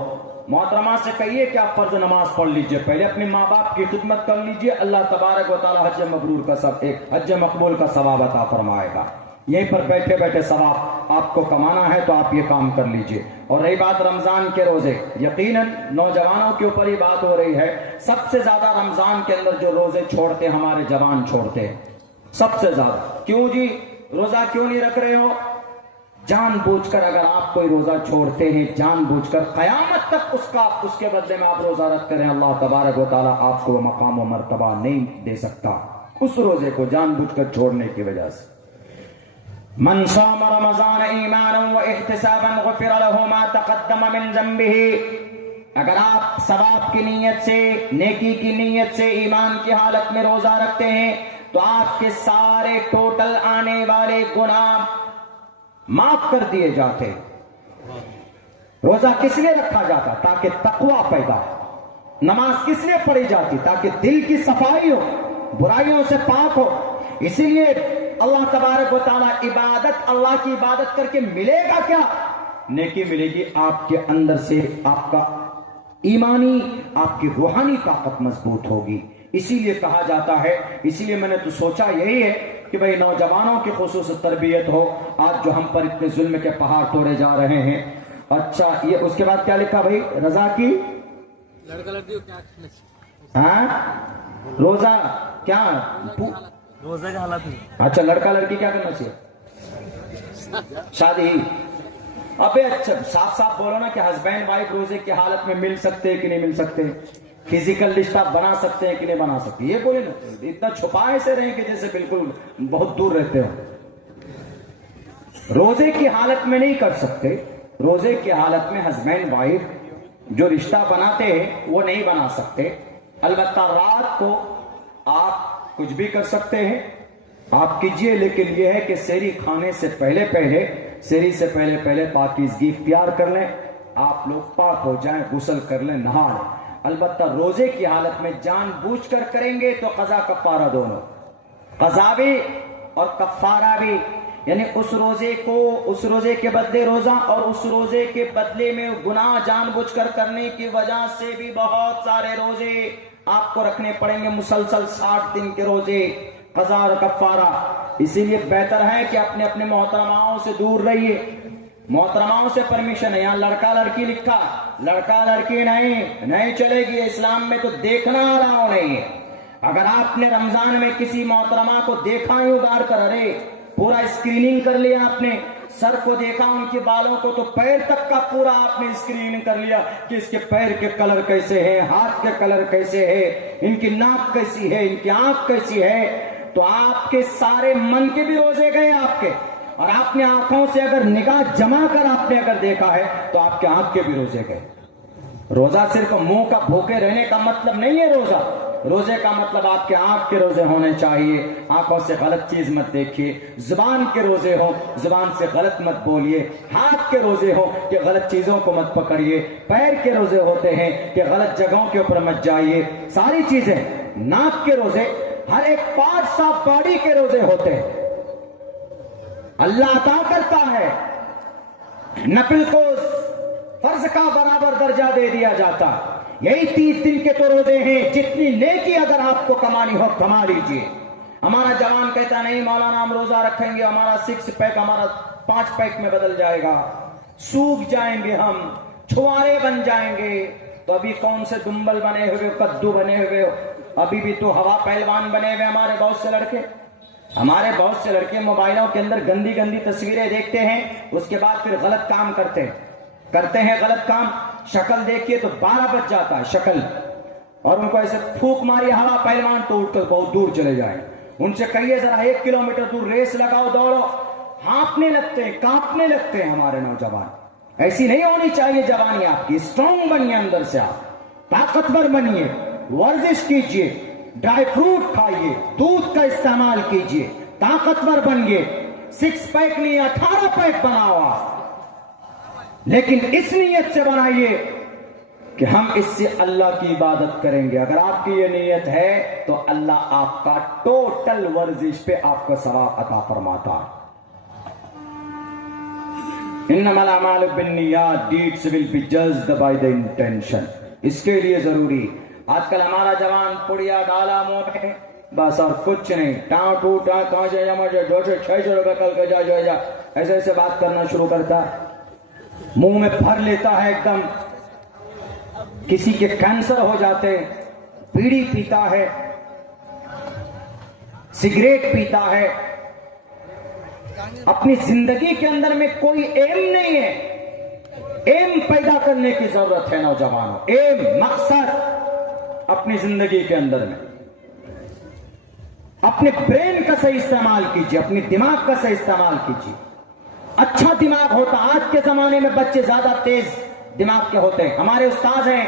محترمہ سے کہیے کہ آپ فرض نماز پڑھ لیجئے، پہلے اپنے ماں باپ کی خدمت کر لیجئے، اللہ تبارک و تعالی حج مبرور کا حج مقبول کا ثواب عطا فرمائے گا۔ یہیں پر بیٹھے بیٹھے ثواب آپ کو کمانا ہے تو آپ یہ کام کر لیجئے۔ اور رہی بات رمضان کے روزے، یقیناً نوجوانوں کے اوپر ہی بات ہو رہی ہے۔ سب سے زیادہ رمضان کے اندر جو روزے چھوڑتے ہمارے جوان چھوڑتے ہیں، سب سے زیادہ۔ کیوں جی روزہ کیوں نہیں رکھ رہے ہو؟ جان بوجھ کر اگر آپ کوئی روزہ چھوڑتے ہیں، جان بوجھ کر، قیامت تک اس کے بدلے میں آپ روزہ رکھ کریں، اللہ تبارک و تعالیٰ آپ کو مقام و مرتبہ نہیں دے سکتا اس روزے کو جان بوجھ کر چھوڑنے کی وجہ سے۔ من صام رمضان ایمانا واحتسابا غفر له ما تقدم من ذنبه۔ اگر آپ ثواب کی نیت سے، نیکی کی نیت سے ایمان کی حالت میں روزہ رکھتے ہیں تو آپ کے سارے ٹوٹل آنے والے گناہ معاف کر دیے جاتے۔ روزہ کس لیے رکھا جاتا؟ تاکہ تقوی پیدا ہو۔ نماز کس لیے پڑھی جاتی؟ تاکہ دل کی صفائی ہو، برائیوں سے پاک ہو۔ اسی لیے اللہ تبارک و تعالیٰ عبادت، اللہ کی عبادت کر کے ملے گا کیا؟ نیکی ملے گی، آپ کے اندر سے آپ کا ایمانی، آپ کی روحانی طاقت مضبوط ہوگی۔ اسی لیے کہا جاتا ہے، اسی لیے میں نے تو سوچا یہی ہے کہ بھئی نوجوانوں کی خصوص تربیت ہو، آج جو ہم پر اتنے ظلم کے پہاڑ توڑے جا رہے ہیں۔ اچھا، یہ اس کے بعد کیا لکھا بھئی؟ رضا کی لڑکا لڑکی کو کیا ہاں روزہ کیا روزہ کی حالت میں اچھا لڑکا لڑکی کیا کرنا چاہیے؟ شادی. ابے اچھا صاف صاف بولو نا کہ ہسبینڈ وائف روزے کی حالت میں مل سکتے ہیں کہ نہیں مل سکتے, فزیکل رشتہ بنا سکتے ہیں کہ نہیں بنا سکتے, یہ بولے نا. اتنا چھپائے سے رہیں کہ جیسے بالکل بہت دور رہتے ہو. روزے کی حالت میں نہیں کر سکتے. روزے کی حالت میں ہسبینڈ وائف جو رشتہ بناتے ہیں وہ نہیں بنا سکتے. البتہ رات کو آپ کچھ بھی کر سکتے ہیں, آپ کیجئے, لیکن یہ ہے کہ سحری کھانے سے پہلے پاکیزگی اختیار کر لیں, آپ لوگ پاک ہو جائیں, غسل کر لیں, نہا لیں. البتہ روزے کی حالت میں جان بوجھ کر کریں گے تو قضا کفارہ دونوں, قضا بھی اور کفارہ بھی, یعنی اس روزے کے بدلے روزہ اور اس روزے کے بدلے میں گناہ جان بوجھ کر کرنے کی وجہ سے بھی بہت سارے روزے آپ کو رکھنے پڑیں گے, مسلسل 60 دن کے روزے, قضا اور کفارہ. اسی لیے بہتر ہے کہ اپنے اپنے محترماؤں سے دور رہیے. محترماؤں سے پرمیشن ہے, یہاں لڑکا لڑکی لکھا, لڑکا لڑکی نہیں چلے گی اسلام میں, تو دیکھنا الاؤ نہیں ہے. اگر آپ نے رمضان میں کسی محترمہ کو دیکھا ہی اگاڑ کر, ارے پورا اسکریننگ کر لیا آپ نے, سر کو دیکھا, ان کے بالوں کو, تو پیر تک کا پورا آپ نے اسکریننگ کر لیا کہ اس کے پیر کے کلر کیسے ہے, ہاتھ کے کلر کیسے ہے, ان کی ناک کیسی ہے, ان کی آنکھ کیسی ہے, تو آپ کے سارے من کے بھی روزے گئے آپ کے. اور آپ نے آنکھوں سے اگر نگاہ جما کر آپ نے اگر دیکھا ہے تو آپ کے آنکھ کے بھی روزے گئے. روزہ صرف منہ کا بھوکے رہنے کا مطلب نہیں ہے. روزے کا مطلب آپ کے آنکھ کے روزے ہونے چاہیے, آنکھوں سے غلط چیز مت دیکھیے. زبان کے روزے ہو, زبان سے غلط مت بولیے. ہاتھ کے روزے ہو کہ غلط چیزوں کو مت پکڑیے. پیر کے روزے ہوتے ہیں کہ غلط جگہوں کے اوپر مت جائیے. ساری چیزیں, ناک کے روزے, ہر ایک پارٹس آف باڈی کے روزے ہوتے ہیں. اللہ عطا کرتا ہے, نفل کو فرض کا برابر درجہ دے دیا جاتا. یہی 30 دن کے تو روزے ہیں, جتنی نیکی اگر آپ کو کمانی ہو کما لیجیے. ہمارا جوان کہتا نہیں مولانا ہم روزہ رکھیں گے, ہمارا 6 پیک ہمارا 5 پیک میں بدل جائے گا, سوکھ جائیں گے, ہم چھوارے بن جائیں گے. تو ابھی کون سے دمبل بنے ہوئے, کدو بنے ہوئے, ابھی بھی تو ہوا پہلوان بنے ہوئے. ہمارے بہت سے لڑکے موبائلوں کے اندر گندی گندی تصویریں دیکھتے ہیں, اس کے بعد پھر غلط کام کرتے ہیں غلط کام. شکل دیکھیے تو 12 بج جاتا ہے شکل, اور ان کو ایسے پھونک ماری ہوا پہلوان تو اٹھ کر بہت دور چلے جائیں. ان سے کہیے ذرا 1 کلومیٹر دور ریس لگاؤ, دوڑو, ہانپنے لگتے ہیں, کانپنے لگتے ہیں ہمارے نوجوان. ایسی نہیں ہونی چاہیے جوانی آپ کی. اسٹرانگ بنیے, اندر سے آپ طاقتور بنیے, ورزش کیجیے, ڈرائی فروٹ کھائیے, دودھ کا استعمال کیجیے, طاقتور بنیے. 6 پیک نہیں 18 پیک بناؤ آپ, لیکن اس نیت سے بنائیے کہ ہم اس سے اللہ کی عبادت کریں گے. اگر آپ کی یہ نیت ہے تو اللہ آپ کا ٹوٹل ورزش پہ آپ کو ثواب عطا فرماتا. انما الاعمال بالنیات, deeds will be judged by the intention. اس کے لیے ضروری, آج کل ہمارا جوان پڑیا ڈالا منہ میں, بس اور کچھ نہیں, ٹاؤ ٹوٹا کہاں جائے مجھے 200-600 روپے کل کے جا ایسے بات کرنا شروع کرتا ہے, منہ میں بھر لیتا ہے ایک دم. کسی کے کینسر ہو جاتے, بیڑی پیتا ہے, سگریٹ پیتا ہے. اپنی زندگی کے اندر میں کوئی ایم نہیں ہے. ایم پیدا کرنے کی ضرورت ہے نوجوانوں, ایم, مقصد اپنی زندگی کے اندر میں. اپنے برین کا صحیح استعمال کیجیے, اپنی دماغ کا صحیح استعمال کیجیے. اچھا دماغ ہوتا, آج کے زمانے میں بچے زیادہ تیز دماغ کے ہوتے ہیں. ہمارے استاد ہیں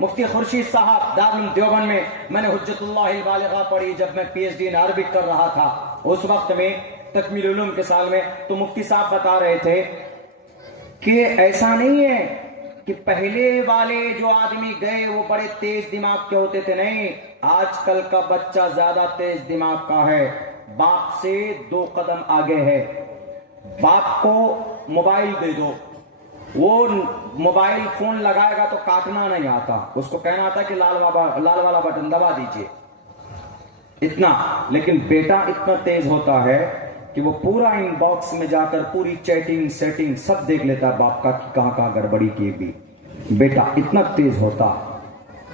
مفتی خورشید صاحب دارالعلوم دیوبند میں. میں نے حجت اللہ البالغہ پڑھی جب میں P H D in Arabic کر رہا تھا, اس وقت میں تکمیل علوم کے سال میں. تو مفتی صاحب بتا رہے تھے کہ ایسا نہیں ہے کہ پہلے والے جو آدمی گئے وہ بڑے تیز دماغ کے ہوتے تھے. نہیں, آج کل کا بچہ زیادہ تیز دماغ کا ہے, باپ سے 2 قدم آگے ہے. باپ کو موبائل دے دو, وہ موبائل فون لگائے گا تو کاٹنا نہیں آتا, اس کو کہنا آتا کہ لال والا بٹن دبا دیجئے, اتنا. لیکن بیٹا اتنا تیز ہوتا ہے کہ وہ پورا ان باکس میں جا کر پوری چیٹنگ سیٹنگ سب دیکھ لیتا ہے باپ کا کہ کہاں گڑبڑی کی بھی. بیٹا اتنا تیز ہوتا.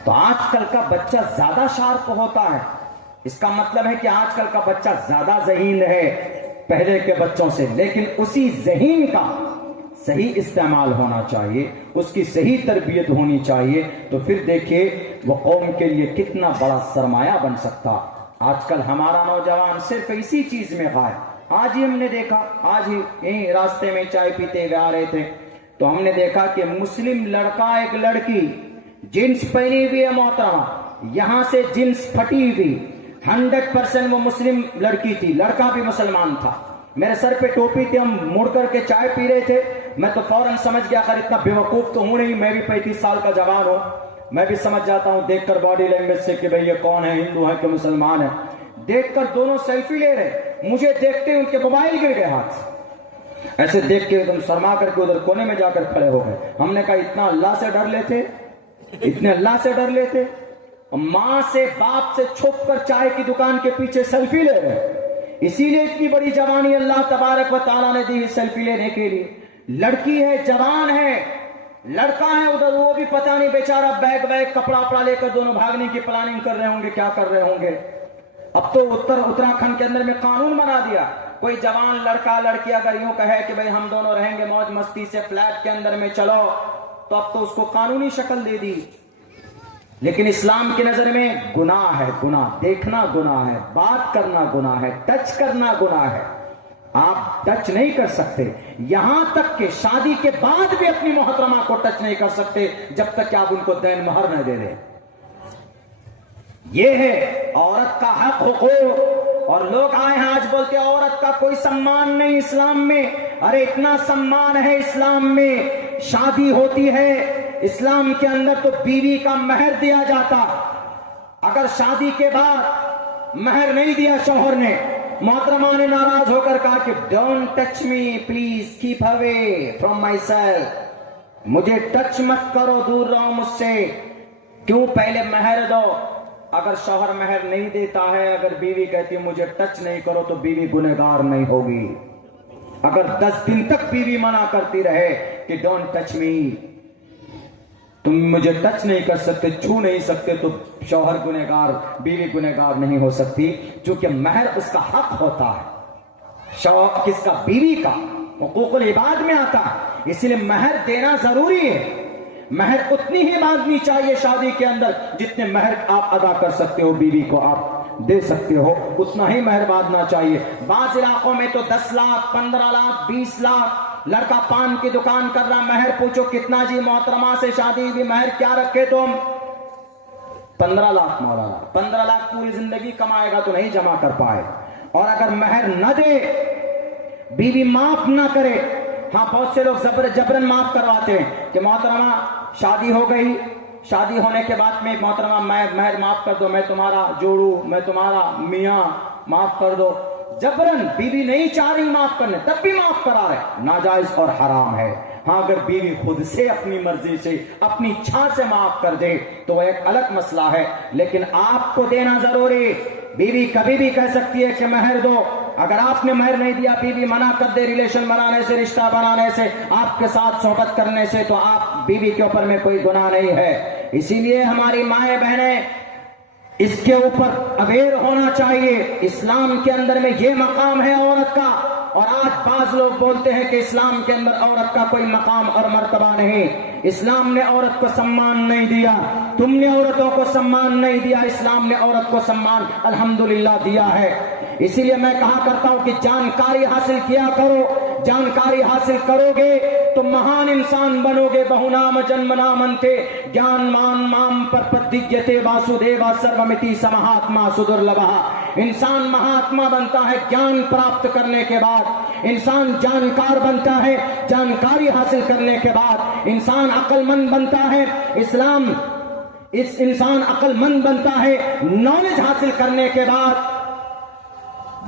تو آج کل کا بچہ زیادہ شارپ ہوتا ہے، اس کا مطلب ہے کہ آج کل کا بچہ زیادہ ذہین ہے پہلے کے بچوں سے، لیکن اسی ذہین کا صحیح استعمال ہونا چاہیے، اس کی صحیح تربیت ہونی چاہیے، تو پھر دیکھیے وہ قوم کے لیے کتنا بڑا سرمایہ بن سکتا۔ آج کل ہمارا نوجوان صرف اسی چیز میں غائب۔ آج ہی ہم نے دیکھا، آج ہی یہیں راستے میں چائے پیتے ہوئے آ رہے تھے تو ہم نے دیکھا کہ مسلم لڑکا ایک لڑکی جینس پہنی ہوئی ہے محترمہ، یہاں سے جینس پھٹی ہوئی، 100% وہ مسلم لڑکی تھی، لڑکا بھی مسلمان تھا، میرے سر پہ ٹوپی تھی، ہم مڑ کر کے چائے پی رہے تھے، میں تو فوراً سمجھ گیا، خیر اتنا بیوقوف تو ہوں نہیں، میں بھی 35 سال کا جوان ہوں، میں بھی سمجھ جاتا ہوں دیکھ کر باڈی لینگویج سے کہ بھئی یہ کون ہے، ہندو ہے کہ مسلمان ہے۔ دیکھ کر دونوں سیلفی لے رہے، مجھے دیکھتے ان کے موبائل گر گئے ہاتھ سے، ایسے دیکھ کے تم شرما کر کے ادھر کونے میں جا کر کھڑے ہو گئے۔ ہم نے کہا اتنا اللہ سے ڈر لیتے، اتنے اللہ سے ڈر لیتے، ماں سے باپ سے چھپ کر چائے کی دکان کے پیچھے سیلفی لے رہے، اسی لیے اتنی بڑی جوانی اللہ تبارک و تعالیٰ نے دی سیلفی لینے کے لیے۔ لڑکی ہے، جوان ہے، لڑکا ہے ادھر، وہ بھی پتہ نہیں بیچارہ بیگ کپڑا اپڑا لے کر دونوں بھاگنے کی پلاننگ کر رہے ہوں گے، کیا کر رہے ہوں گے۔ اب تو اتراکھنڈ کے اندر میں قانون بنا دیا، کوئی جوان لڑکا لڑکی اگر یوں کہے کہ بھئی ہم دونوں رہیں گے موج مستی سے فلیٹ کے اندر میں چلو، تو اب تو اس کو قانونی شکل دے دی۔ لیکن اسلام کی نظر میں گناہ ہے، گناہ دیکھنا گناہ ہے، بات کرنا گناہ ہے، ٹچ کرنا گناہ ہے، آپ ٹچ نہیں کر سکتے، یہاں تک کہ شادی کے بعد بھی اپنی محترمہ کو ٹچ نہیں کر سکتے جب تک کہ آپ ان کو دین مہر نہ دے دیں۔ یہ ہے عورت کا حق، حقوق، اور لوگ آئے ہیں آج بولتے ہیں عورت کا کوئی سمان نہیں اسلام میں۔ ارے اتنا سمان ہے اسلام میں، شادی ہوتی ہے اسلام کے اندر تو بیوی کا مہر دیا جاتا، اگر شادی کے بعد مہر نہیں دیا شوہر نے، محترمہ نے ناراض ہو کر کہا کہ don't touch me please keep away from my self, مجھے ٹچ مت کرو، دور رہو مجھ سے، کیوں؟ پہلے مہر دو۔ اگر شوہر مہر نہیں دیتا ہے، اگر بیوی کہتی ہے مجھے ٹچ نہیں کرو، تو بیوی گنہگار نہیں ہوگی۔ اگر 10 دن تک بیوی منع کرتی رہے کہ ڈونٹ ٹچ می، تم مجھے ٹچ نہیں کر سکتے، چھو نہیں سکتے، تو شوہر گنہگار، بیوی گنہگار نہیں ہو سکتی، کیونکہ مہر اس کا حق ہوتا ہے، شوہر کس کا؟ بیوی کا، حقوق العباد میں آتا ہے، اس لیے مہر دینا ضروری ہے۔ مہر اتنی ہی مانگنی چاہیے شادی کے اندر جتنے مہر آپ ادا کر سکتے ہو، بیوی کو آپ دے سکتے ہو، اتنا ہی مہر باندھنا چاہیے۔ بعض علاقوں میں تو 10 لاکھ 15 لاکھ 20 لاکھ، لڑکا پان کی دکان کر رہا، مہر پوچھو کتنا جی؟ محترمہ سے شادی بھی مہر کیا رکھے تم؟ 15 لاکھ مولانا، 15 لاکھ پوری زندگی کمائے گا تو نہیں جمع کر پائے، اور اگر مہر نہ دے، بیوی معاف نہ کرے، ہاں بہت سے لوگ جبرن معاف کرواتے ہیں کہ محترمہ شادی ہو گئی، شادی ہونے کے بعد میں محترمہ مہر معاف کر دو، میں تمہارا جوڑو، میں تمہارا میاں، معاف کر دو۔ جبرن بیوی نہیں چاہ رہی معاف کرنے، تب بھی معاف کرا رہے، ناجائز اور حرام ہے۔ ہاں اگر بیوی خود سے اپنی مرضی سے اپنی اچھا سے معاف کر دے تو وہ ایک الگ مسئلہ ہے، لیکن آپ کو دینا ضروری۔ بیوی کبھی بھی کہہ سکتی ہے کہ مہر دو، اگر آپ نے مہر نہیں دیا، بیوی منع کر دے ریلیشن بنانے سے، رشتہ بنانے سے، آپ کے ساتھ صحبت کرنے سے، تو آپ بیوی کے اوپر میں کوئی گناہ نہیں ہے۔ اسی لیے ہماری مائیں بہنیں اس کے اوپر اویئر ہونا چاہیے، اسلام کے اندر میں یہ مقام ہے عورت کا، اور آج بعض لوگ بولتے ہیں کہ اسلام کے اندر عورت کا کوئی مقام اور مرتبہ نہیں، اسلام نے عورت کو سمان نہیں دیا، تم نے عورتوں کو سمان نہیں دیا، اسلام نے عورت کو سمان الحمدللہ دیا ہے۔ اسی لیے میں کہا کرتا ہوں کہ جانکاری حاصل کیا کرو، جانکاری حاصل کرو گے تو مہان انسان بنو گے۔ بہو نام جنم نامنتے جان مان مام پر پدیجتے واسودیوا سرومتی سمہاتما سدرلبھا۔ انسان مہاتما بنتا ہے جان پراپت کرنے کے بعد، انسان جانکار بنتا ہے جانکاری حاصل کرنے کے بعد، انسان عقل مند بنتا ہے، انسان عقل مند بنتا ہے نالج حاصل کرنے کے بعد،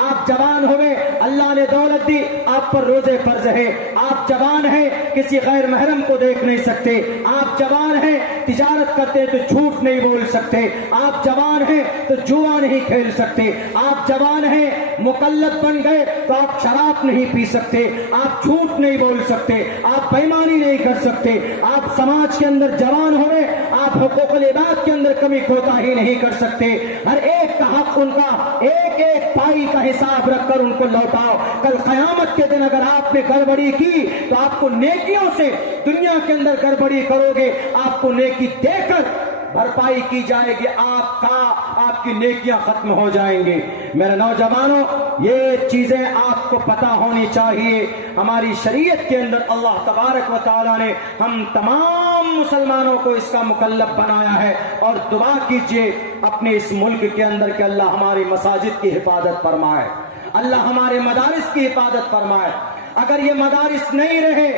آپ جوان ہوئے, اللہ نے دولت دی, آپ پر روزے فرض ہے. آپ جوان ہیں, کسی غیر محرم کو دیکھ نہیں سکتے. آپ جوان ہیں, تجارت کرتے تو جھوٹ نہیں بول سکتے. آپ جوان ہیں تو جوا نہیں کھیل سکتے. آپ جوان ہیں, مکلف بن گئے تو آپ شراب نہیں پی سکتے. آپ جھوٹ نہیں بول سکتے. آپ بےمانی نہیں کر سکتے. آپ سماج کے اندر جوان ہوئے, آپ حقوق العباد کے اندر کمی کوتاہی نہیں کر سکتے. ہر ایک کا حق, ان کا ایک ایک پائی کا حساب رکھ کر ان کو لوٹاؤ. کل قیامت کے دن اگر آپ نے گڑبڑی کی تو آپ کو نیکیوں سے, دنیا کے اندر گڑبڑی کرو گے آپ کو نیکی دے کر بھرپائی کی جائے گی. آپ کی نیکیاں ختم ہو جائیں گے. میرے نوجوانوں, یہ چیزیں آپ کو پتہ ہونی چاہیے. ہماری شریعت کے اندر اللہ تبارک و تعالیٰ نے ہم تمام مسلمانوں کو اس کا مکلف بنایا ہے. اور دعا کیجئے اپنے اس ملک کے اندر کہ اللہ ہماری مساجد کی حفاظت فرمائے, اللہ ہمارے مدارس کی حفاظت فرمائے. اگر یہ مدارس نہیں رہے,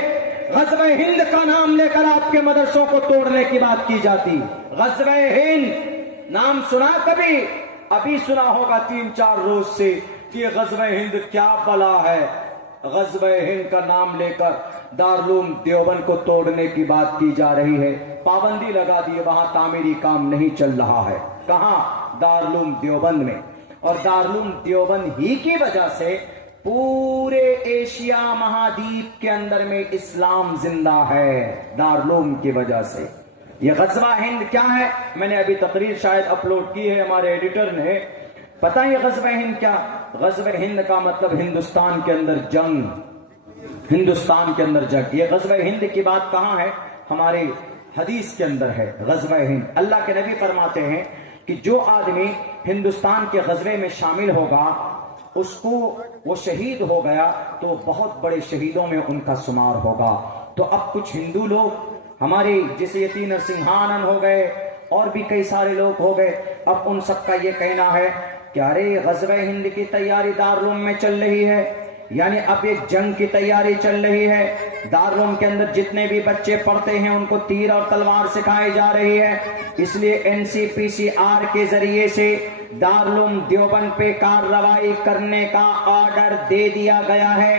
غزوہ ہند کا نام لے کر آپ کے مدرسوں کو توڑنے کی بات کی جاتی. غزوہ ہند نام سنا کبھی؟ ابھی سنا ہوگا 3-4 روز سے کہ یہ غزوہ ہند کیا بلا ہے. غزوہ ہند کا نام لے کر دارالعلوم دیوبند کو توڑنے کی بات کی جا رہی ہے. پابندی لگا دی, وہاں تعمیری کام نہیں چل رہا ہے. کہاں؟ دارالعلوم دیوبند میں. اور دارالعلوم دیوبند ہی کی وجہ سے پورے ایشیا مہادیپ کے اندر میں اسلام زندہ ہے, دارالعلوم کی وجہ سے. یہ غزوہ ہند کیا ہے؟ میں نے ابھی تقریر شاید اپلوڈ کی ہے ہمارے ایڈیٹر نے. پتہ ہے غزوہ ہند کیا؟ غزوہ ہند کا مطلب ہندوستان کے اندر جنگ, ہندوستان کے اندر جنگ. یہ غزوہ ہند کی بات کہاں ہے؟ ہمارے حدیث کے اندر ہے غزوہ ہند. اللہ کے نبی فرماتے ہیں کہ جو آدمی ہندوستان کے غزوے میں شامل ہوگا, اس کو وہ شہید ہو گیا تو بہت بڑے شہیدوں میں ان کا شمار ہوگا. تو اب کچھ ہندو لوگ ہمارے جیسے یتی نرسنگھانن ہو گئے اور بھی کئی سارے لوگ ہو گئے, اب ان سب کا یہ کہنا ہے کہ ارے غزوہ ہند کی تیاری دارالعلوم میں چل رہی ہے, یعنی اب ایک جنگ کی تیاری چل رہی ہے. دارالعلوم کے اندر جتنے بھی بچے پڑھتے ہیں ان کو تیر اور تلوار سکھائی جا رہی ہے. اس لیے NCPCR کے ذریعے سے دارالعلوم دیوبند پہ کارروائی کرنے کا آرڈر دے دیا گیا ہے.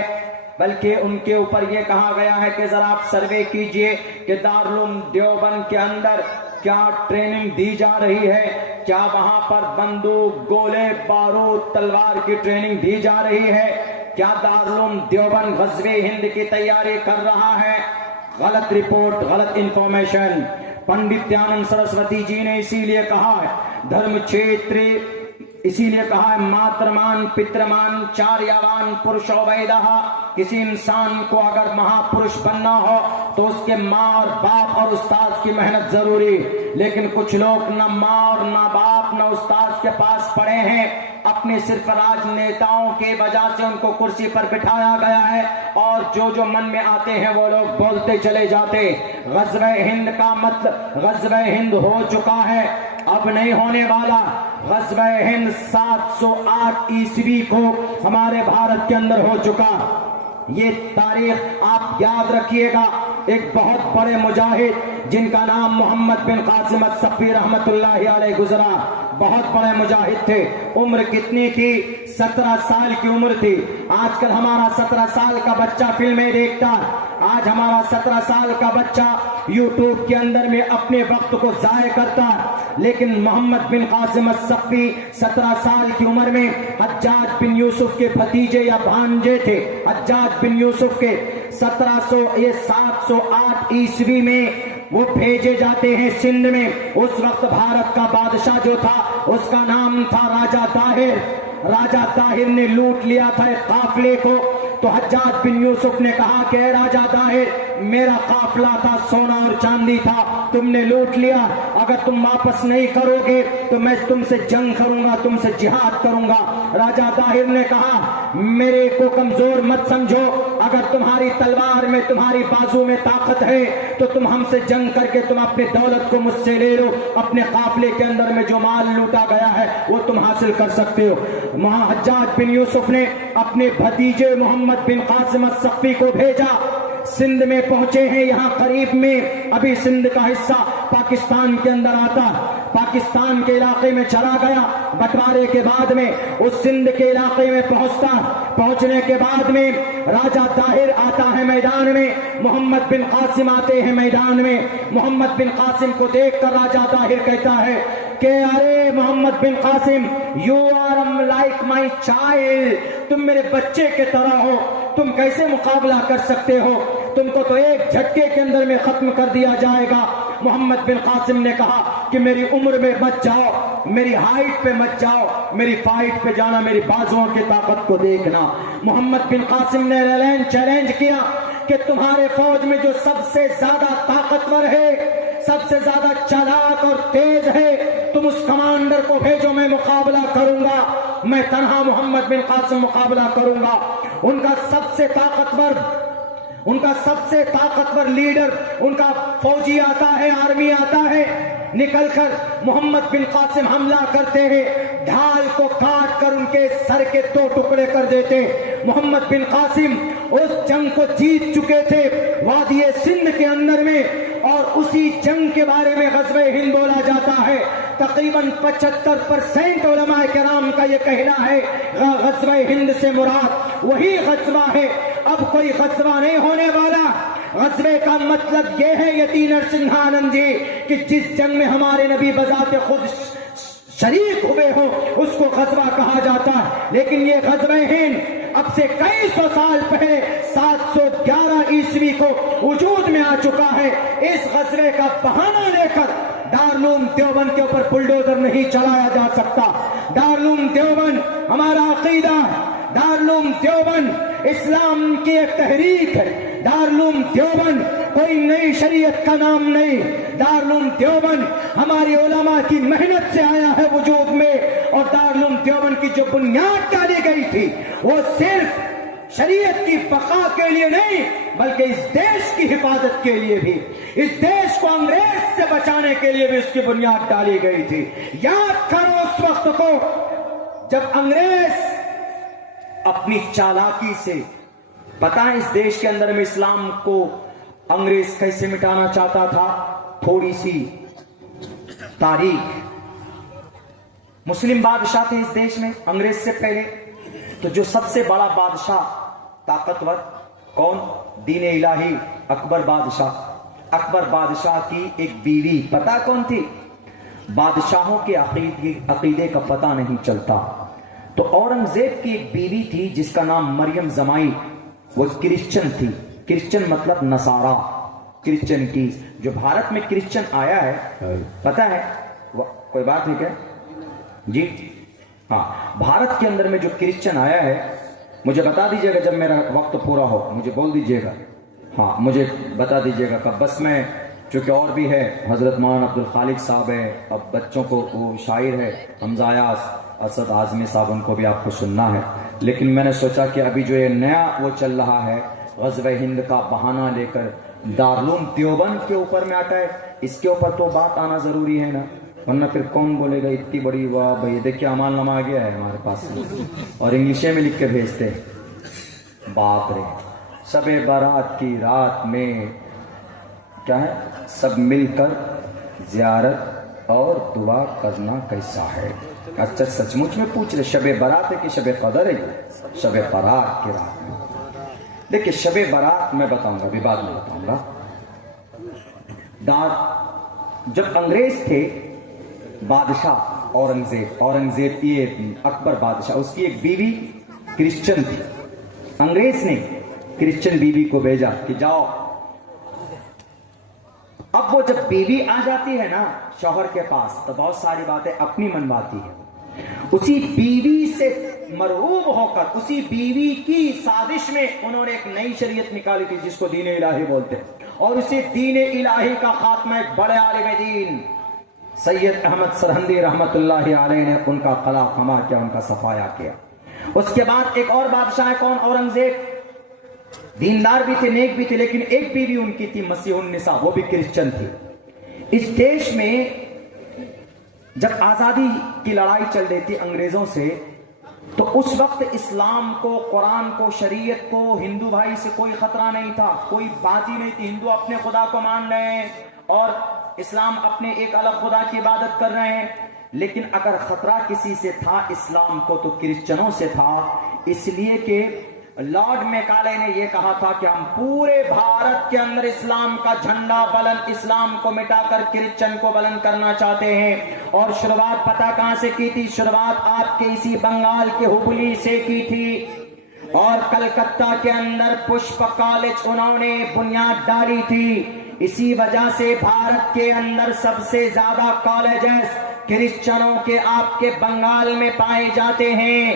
بلکہ ان کے اوپر یہ کہا گیا ہے کہ ذرا آپ سروے کیجئے کہ دارالعلوم دیوبند کے اندر کیا ٹریننگ دی جا رہی ہے, کیا وہاں پر بندوق, گولے, بارود, تلوار کی ٹریننگ دی جا رہی ہے, کیا دارالعلوم دیوبند غزوہ ہند کی تیاری کر رہا ہے. غلط رپورٹ, غلط انفارمیشن. پنڈت دیانند سرسوتی جی نے اسی لیے کہا ہے دھرم چھیتر, اسی لیے کہا ہے ماترمان پترمان چاریاوان پرشو ویدہ. کسی انسان کو اگر مہا پرش بننا ہو تو اس کے ماں اور باپ اور استاد کی محنت ضروری. لیکن کچھ لوگ نہ ماں اور نہ باپ نہ استاد کے پاس پڑے ہیں, اپنے صرف راجنیتاؤں کی وجہ سے ان کو کرسی پر بٹھایا گیا ہے اور جو من میں آتے ہیں وہ لوگ بولتے چلے جاتے. غزوہ ہند کا مطلب غزوہ ہند ہو چکا ہے, اب نہیں ہونے والا. غزوہ ہند 708 عیسوی کو ہمارے بھارت کے اندر ہو چکا. یہ تاریخ آپ یاد رکھیے گا. ایک بہت بڑے مجاہد جن کا نام محمد بن قاسم الصفی رحمت اللہ علیہ گزرا, بہت بڑے مجاہد تھے. عمر کتنی تھی؟ 17 سال کی عمر تھی. آج کل ہمارا 17 سال کا بچہ فلمیں دیکھتا, آج ہمارا 17 سال کا بچہ یوٹیوب کے اندر میں اپنے وقت کو ضائع کرتا. لیکن محمد بن قاسم الصفی 17 سال کی عمر میں حجاج بن یوسف کے بھتیجے یا بھانجے تھے. حجاج بن یوسف کے 708 عیسوی میں وہ بھیجے جاتے ہیں سندھ میں. اس وقت بھارت کا بادشاہ جو تھا اس کا نام تھا راجہ طاہر. راجہ طاہر نے لوٹ لیا تھا ایک قافلے کو. تو حجاج بن یوسف نے کہا کہ اے راجہ طاہر, میرا قافلہ تھا, سونا اور چاندی تھا, تم نے لوٹ لیا, اگر تم واپس نہیں کرو گے تو میں تم سے جنگ کروں گا, تم سے جہاد کروں گا. راجہ طاہر نے کہا میرے کو کمزور مت سمجھو, اگر تمہاری تلوار میں تمہاری بازو میں طاقت ہے تو تم ہم سے جنگ کر کے تم اپنی دولت کو مجھ سے لے لو, اپنے قافلے کے اندر میں جو مال لوٹا گیا ہے وہ تم حاصل کر سکتے ہو. وہاں حجاج بن یوسف نے اپنے بھتیجے محمد بن قاسم الصفی کو بھیجا. سندھ میں پہنچے ہیں, یہاں قریب میں ابھی سندھ کا حصہ پاکستان کے اندر آتا. پاکستان کے علاقے میں چلا گیا، بٹوارے کے بعد میں اس سندھ کے علاقے میں پہنچنے کے بعد میں راجہ طاہر آتا ہے میدان میں، محمد بن قاسم آتے ہیں میدان میں۔ محمد بن قاسم کو دیکھ کر راجہ طاہر کہتا ہے کہ ارے Muhammad bin Qasim, you are like my child, تم میرے بچے کے طرح ہو، تم کیسے مقابلہ کر سکتے ہو؟ تم کو تو ایک جھٹکے کے اندر میں ختم کر دیا جائے گا۔ محمد بن قاسم نے کہا کہ میری عمر میں مت جاؤ، میری ہائٹ پہ مت جاؤ، میری فائٹ پہ جانا، میری بازوؤں کی طاقت کو دیکھنا۔ محمد بن قاسم نے چیلنج کیا کہ تمہارے فوج میں جو سب سے زیادہ طاقتور ہے، سب سے زیادہ چالاک اور تیز ہے، تم اس کمانڈر کو بھیجو، میں مقابلہ کروں گا، میں تنہا محمد بن قاسم مقابلہ کروں گا۔ ان کا سب سے طاقتور لیڈر، ان کا فوجی آتا ہے، آرمی آتا ہے، نکل کر محمد بن قاسم حملہ کرتے ہیں، ڈھال کو کاٹ کر ان کے سر کے 2 ٹکڑے کر دیتے۔ محمد بن قاسم اس جنگ کو جیت چکے تھے وادی سندھ کے اندر میں، اور اسی جنگ کے بارے میں غزوہ ہند بولا جاتا ہے۔ تقریباً 75% علماء کرام کا یہ کہنا ہے غزوہ ہند سے مراد وہی غزوہ ہے، اب کوئی غزوہ نہیں ہونے والا۔ غزوے کا مطلب یہ ہے یتی نرسنگھانند جی کہ جس جنگ میں ہمارے نبی بذات خود شریک ہوئے ہوں اس کو غزوہ کہا جاتا ہے، لیکن یہ غزوہ ہند اب سے کئی سو سال پہلے 711 عیسوی کو وجود میں آ چکا ہے۔ اس غزوے کا بہانہ لے کر دارالعلوم دیوبند کے اوپر بلڈوزر نہیں چلایا جا سکتا۔ دارالعلوم دیوبند ہمارا عقیدہ ہے، دارالعلوم دیوبند اسلام کی ایک تحریک ہے، دارالعلوم دیوبند کوئی نئی شریعت کا نام نہیں، دارالعلوم دیوبند ہماری علماء کی محنت سے آیا ہے وجود میں، اور دارالعلوم دیوبند کی جو بنیاد ڈالی گئی تھی وہ صرف شریعت کی بقا کے لیے نہیں بلکہ اس دیش کی حفاظت کے لیے بھی، اس دیش کو انگریز سے بچانے کے لیے بھی اس کی بنیاد ڈالی گئی تھی۔ یاد کرو اس وقت کو جب انگریز اپنی چالاکی سے، پتہ ہے اس دیش کے اندر میں اسلام کو انگریز کیسے مٹانا چاہتا تھا؟ تھوڑی سی تاریخ، مسلم بادشاہ تھے اس دیش میں انگریز سے پہلے، تو جو سب سے بڑا بادشاہ طاقتور کون؟ دین الہی اکبر بادشاہ۔ اکبر بادشاہ کی ایک بیوی پتہ کون تھی؟ بادشاہوں کے عقیدے کا پتہ نہیں چلتا، تو اورنگزیب کی ایک بیوی تھی جس کا نام مریم زمائی، وہ کرسچن تھی۔ کرسچن مطلب نصارہ، کرسچنٹیز۔ جو بھارت میں کرسچن آیا ہے پتہ ہے کوئی بات نہیں کیا جی؟ ہاں، بھارت کے اندر میں جو کرسچن آیا ہے، مجھے بتا دیجئے گا جب میرا وقت پورا ہو، مجھے بول دیجئے گا، ہاں مجھے بتا دیجئے گا کب۔ بس میں چونکہ اور بھی ہے، حضرت مولانا عبدالخالق صاحب ہے، اب بچوں کو وہ شاعر ہے حمزہ ایاز، اسد اعظمی صاحب، ان کو بھی آپ کو سننا ہے، لیکن میں نے سوچا کہ ابھی جو یہ نیا وہ چل رہا ہے غزوہ ہند کا بہانہ لے کر دارالعلوم دیوبند کے اوپر میں آتا ہے، اس کے اوپر تو بات آنا ضروری ہے نا، ورنہ پھر کون بولے گا اتنی بڑی واہ بھائی دیکھیے عمال نامہ آ گیا ہے ہمارے پاس، اور انگلش میں لکھ کے بھیجتے ہیں۔ باپ رے، شب برات کی رات میں کیا ہے، سب مل کر زیارت اور دعا کرنا کیسا ہے؟ اچھا سچ مچ میں پوچھ رہے، شب برات ہے کہ شب قدر ہے؟ شب برات کی رات میں۔ دیکھیے شب برات میں بتاؤں گا، ابھی بعد میں بتاؤں گا۔ جب انگریز تھے بادشاہ اورنگزیب یہ اکبر بادشاہ، اس کی ایک بیوی کرسچن تھی، انگریز نے کرسچن بیوی کو بھیجا کہ جاؤ۔ اب وہ جب بیوی آ جاتی ہے نا شوہر کے پاس تو بہت ساری باتیں اپنی منواتی ہے، اسی بیوی سے مرعوب ہو کر، اسی بیوی کی سازش میں انہوں نے ایک نئی شریعت نکالی تھی جس کو دین الہی بولتے ہیں، اور اسی دین الہی کا خاتمہ ایک بڑے عالم دین سید احمد سرہندی رحمت اللہ علیہ نے ان کا قلع خما کیا، ان کا صفایا کیا۔ اس کے بعد ایک اور بادشاہ ہے کون؟ اورنگزیب، دیندار بھی تھے، نیک بھی تھے، لیکن ایک بیوی ان کی تھی مسیح النساء، وہ بھی کرسچن تھی۔ اس دیش میں جب آزادی کی لڑائی چل رہی تھی انگریزوں سے، تو اس وقت اسلام کو، قرآن کو، شریعت کو، ہندو بھائی سے کوئی خطرہ نہیں تھا، کوئی بات ہی نہیں تھی، ہندو اپنے خدا کو مان رہے ہیں اور اسلام اپنے ایک الگ خدا کی عبادت کر رہے ہیں. لیکن اگر خطرہ کسی سے تھا اسلام کو تو کرسچنوں سے تھا، اس لیے کہ لارڈ میکالے نے یہ کہا تھا کہ ہم پورے بھارت کے اندر اسلام کا جھنڈا بلند، اسلام کو مٹا کر کرسچن کو بلند کرنا چاہتے ہیں. اور شروعات پتہ کہاں سے کی تھی؟ شروعات آپ کے اسی بنگال کے ہبلی سے کی تھی، اور کلکتہ کے اندر پشپ کالج انہوں نے بنیاد ڈالی تھی. اسی وجہ سے بھارت کے اندر سب سے زیادہ کالجز کرسچنوں کے آپ کے بنگال میں پائے جاتے ہیں.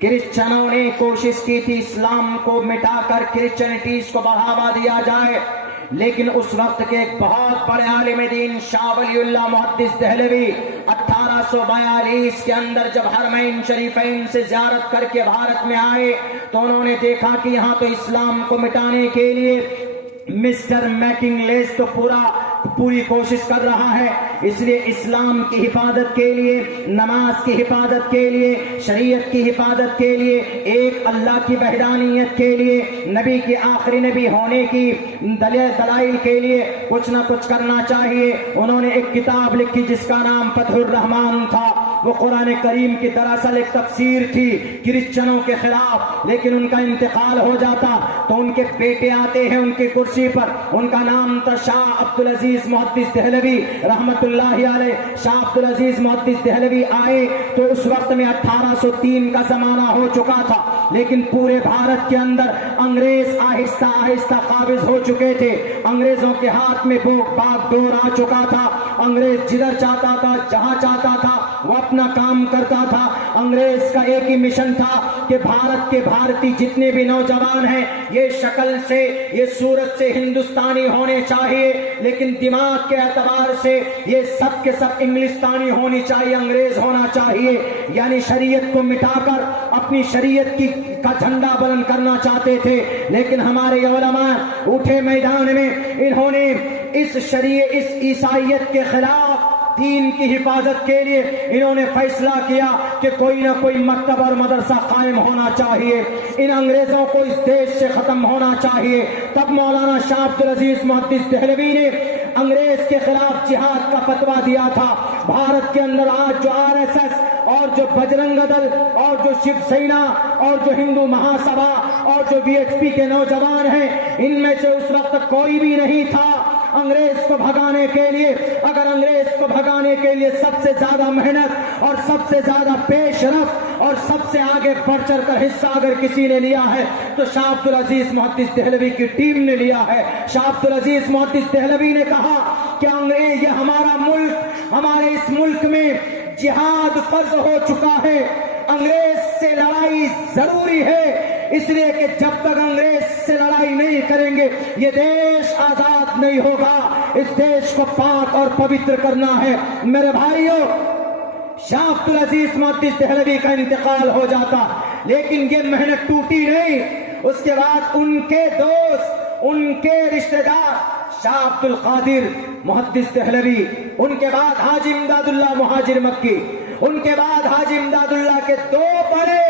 کرسچنوں نے کوشش کی تھی اسلام کو مٹا کر کرسچنٹیز کو بڑھاوا دیا جائے، لیکن اس وقت کے ایک بہت بڑے عالم دین شاہ ولی اللہ محدث دہلوی 1842 کے اندر جب حرمین شریفین سے زیارت کر کے بھارت میں آئے تو انہوں نے دیکھا کہ یہاں تو اسلام کو مٹانے کے لیے مسٹر میکنگ لیس تو پوری کوشش کر رہا ہے. اس لیے اسلام کی حفاظت کے لیے، نماز کی حفاظت کے لیے، شریعت کی حفاظت کے لیے، ایک اللہ کی وحدانیت کے لیے، نبی کی آخری نبی ہونے کی دلائل کے لیے کچھ نہ کچھ کرنا چاہیے. انہوں نے ایک کتاب لکھی جس کا نام فتح الرحمان تھا. وہ قرآن کریم کی دراصل ایک تفسیر تھی کرسچنوں کے خلاف، لیکن ان کا انتقال ہو جاتا تو ان کے بیٹے آتے ہیں ان کی کرسی پر. ان کا نام تھا شاہ عبدالعزیز محدث دہلوی رحمت اللہ علیہ. شاہ عبدالعزیز محدث دہلوی آئے تو اس وقت میں 1803 کا زمانہ ہو چکا تھا، لیکن پورے بھارت کے اندر انگریز آہستہ آہستہ قابض ہو چکے تھے. انگریزوں کے ہاتھ میں باغ دور آ چکا تھا. انگریز جدھر چاہتا تھا، جہاں چاہتا تھا وہ اپنا کام کرتا تھا. انگریز کا ایک ہی مشن تھا کہ بھارت کے بھارتی جتنے بھی نوجوان ہیں یہ شکل سے، یہ صورت سے ہندوستانی ہونے چاہیے، لیکن دماغ کے اعتبار سے یہ سب کے سب انگلستانی ہونی چاہیے، انگریز ہونا چاہیے. یعنی شریعت کو مٹا کر اپنی شریعت کا جھنڈا بلند کرنا چاہتے تھے. لیکن ہمارے علماء اٹھے میدان میں، انہوں نے اس عیسائیت کے خلاف دین کی حفاظت کے لیے انہوں نے فیصلہ کیا کہ کوئی نہ کوئی مکتب اور مدرسہ قائم ہونا چاہیے، ان انگریزوں کو اس دیش سے ختم ہونا چاہیے. تب مولانا شاہ عبدالعزیز محدث دہلوی نے انگریز کے خلاف جہاد کا فتویٰ دیا تھا. بھارت کے اندر آج جو RSS اور جو بجرنگ دل اور جو شیو سینا اور جو ہندو مہاسبھا اور جو VHP کے نوجوان ہیں، ان میں سے اس وقت کوئی بھی نہیں تھا انگریز کو بھگانے کے لیے. اگر انگریز کو بھگانے کے لیے سب سے زیادہ محنت اور سب سے زیادہ پیش رفت اور سب سے آگے بڑھ چڑھ کر حصہ اگر کسی نے لیا ہے تو شاہ عبدالعزیز محدث دہلوی کی ٹیم نے لیا ہے. شاہ عبدالعزیز محدث دہلوی نے کہا کہ انگریز، یہ ہمارا ملک، ہمارے اس ملک میں جہاد فرض ہو چکا ہے، انگریز سے لڑائی ضروری ہے، اس لیے کہ جب تک انگریز سے لڑائی نہیں کریں گے یہ دیش آزاد نہیں ہوگا. اس دیش کو پاک اور پوتر کرنا ہے. میرے بھائیوں، شاہ عبدالعزیز محدث دہلوی کا انتقال ہو جاتا، لیکن یہ محنت ٹوٹی نہیں. اس کے بعد ان کے دوست، ان کے رشتہ دار شاہ عبد القادر محدث دہلوی، ان کے بعد حاجی امداد اللہ مہاجر مکی، ان کے بعد حاجی امداد اللہ کے دو بڑے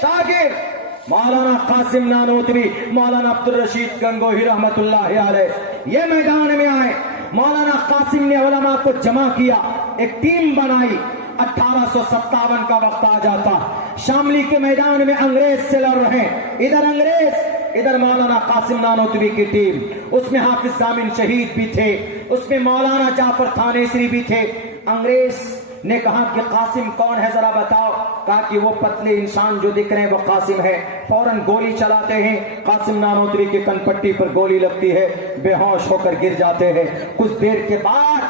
شاگرد مولانا قاسم نانوتوی، مولانا عبدالرشید گنگوہی رحمت اللہ علیہ، یہ میدان میں آئے. مولانا قاسم نے علماء کو جمع کیا، ایک ٹیم بنائی. 1857 کا وقت آ جاتا، شاملی کے میدان میں انگریز سے لڑ رہے ہیں، ادھر انگریز، ادھر مولانا قاسم نانوتوی کی ٹیم. اس میں حافظ ضامن شہید بھی تھے، اس میں مولانا جعفر تھانیسری بھی تھے. انگریز نے کہا کہ قاسم کون ہے ذرا بتاؤ. کہا کہ وہ پتلے انسان جو دکھ رہے ہیں وہ قاسم ہے. فوراً گولی چلاتے ہیں. قاسم نانوتوی کے کن پٹی پر گولی لگتی ہے، بے ہوش ہو کر گر جاتے ہیں. کچھ دیر کے بعد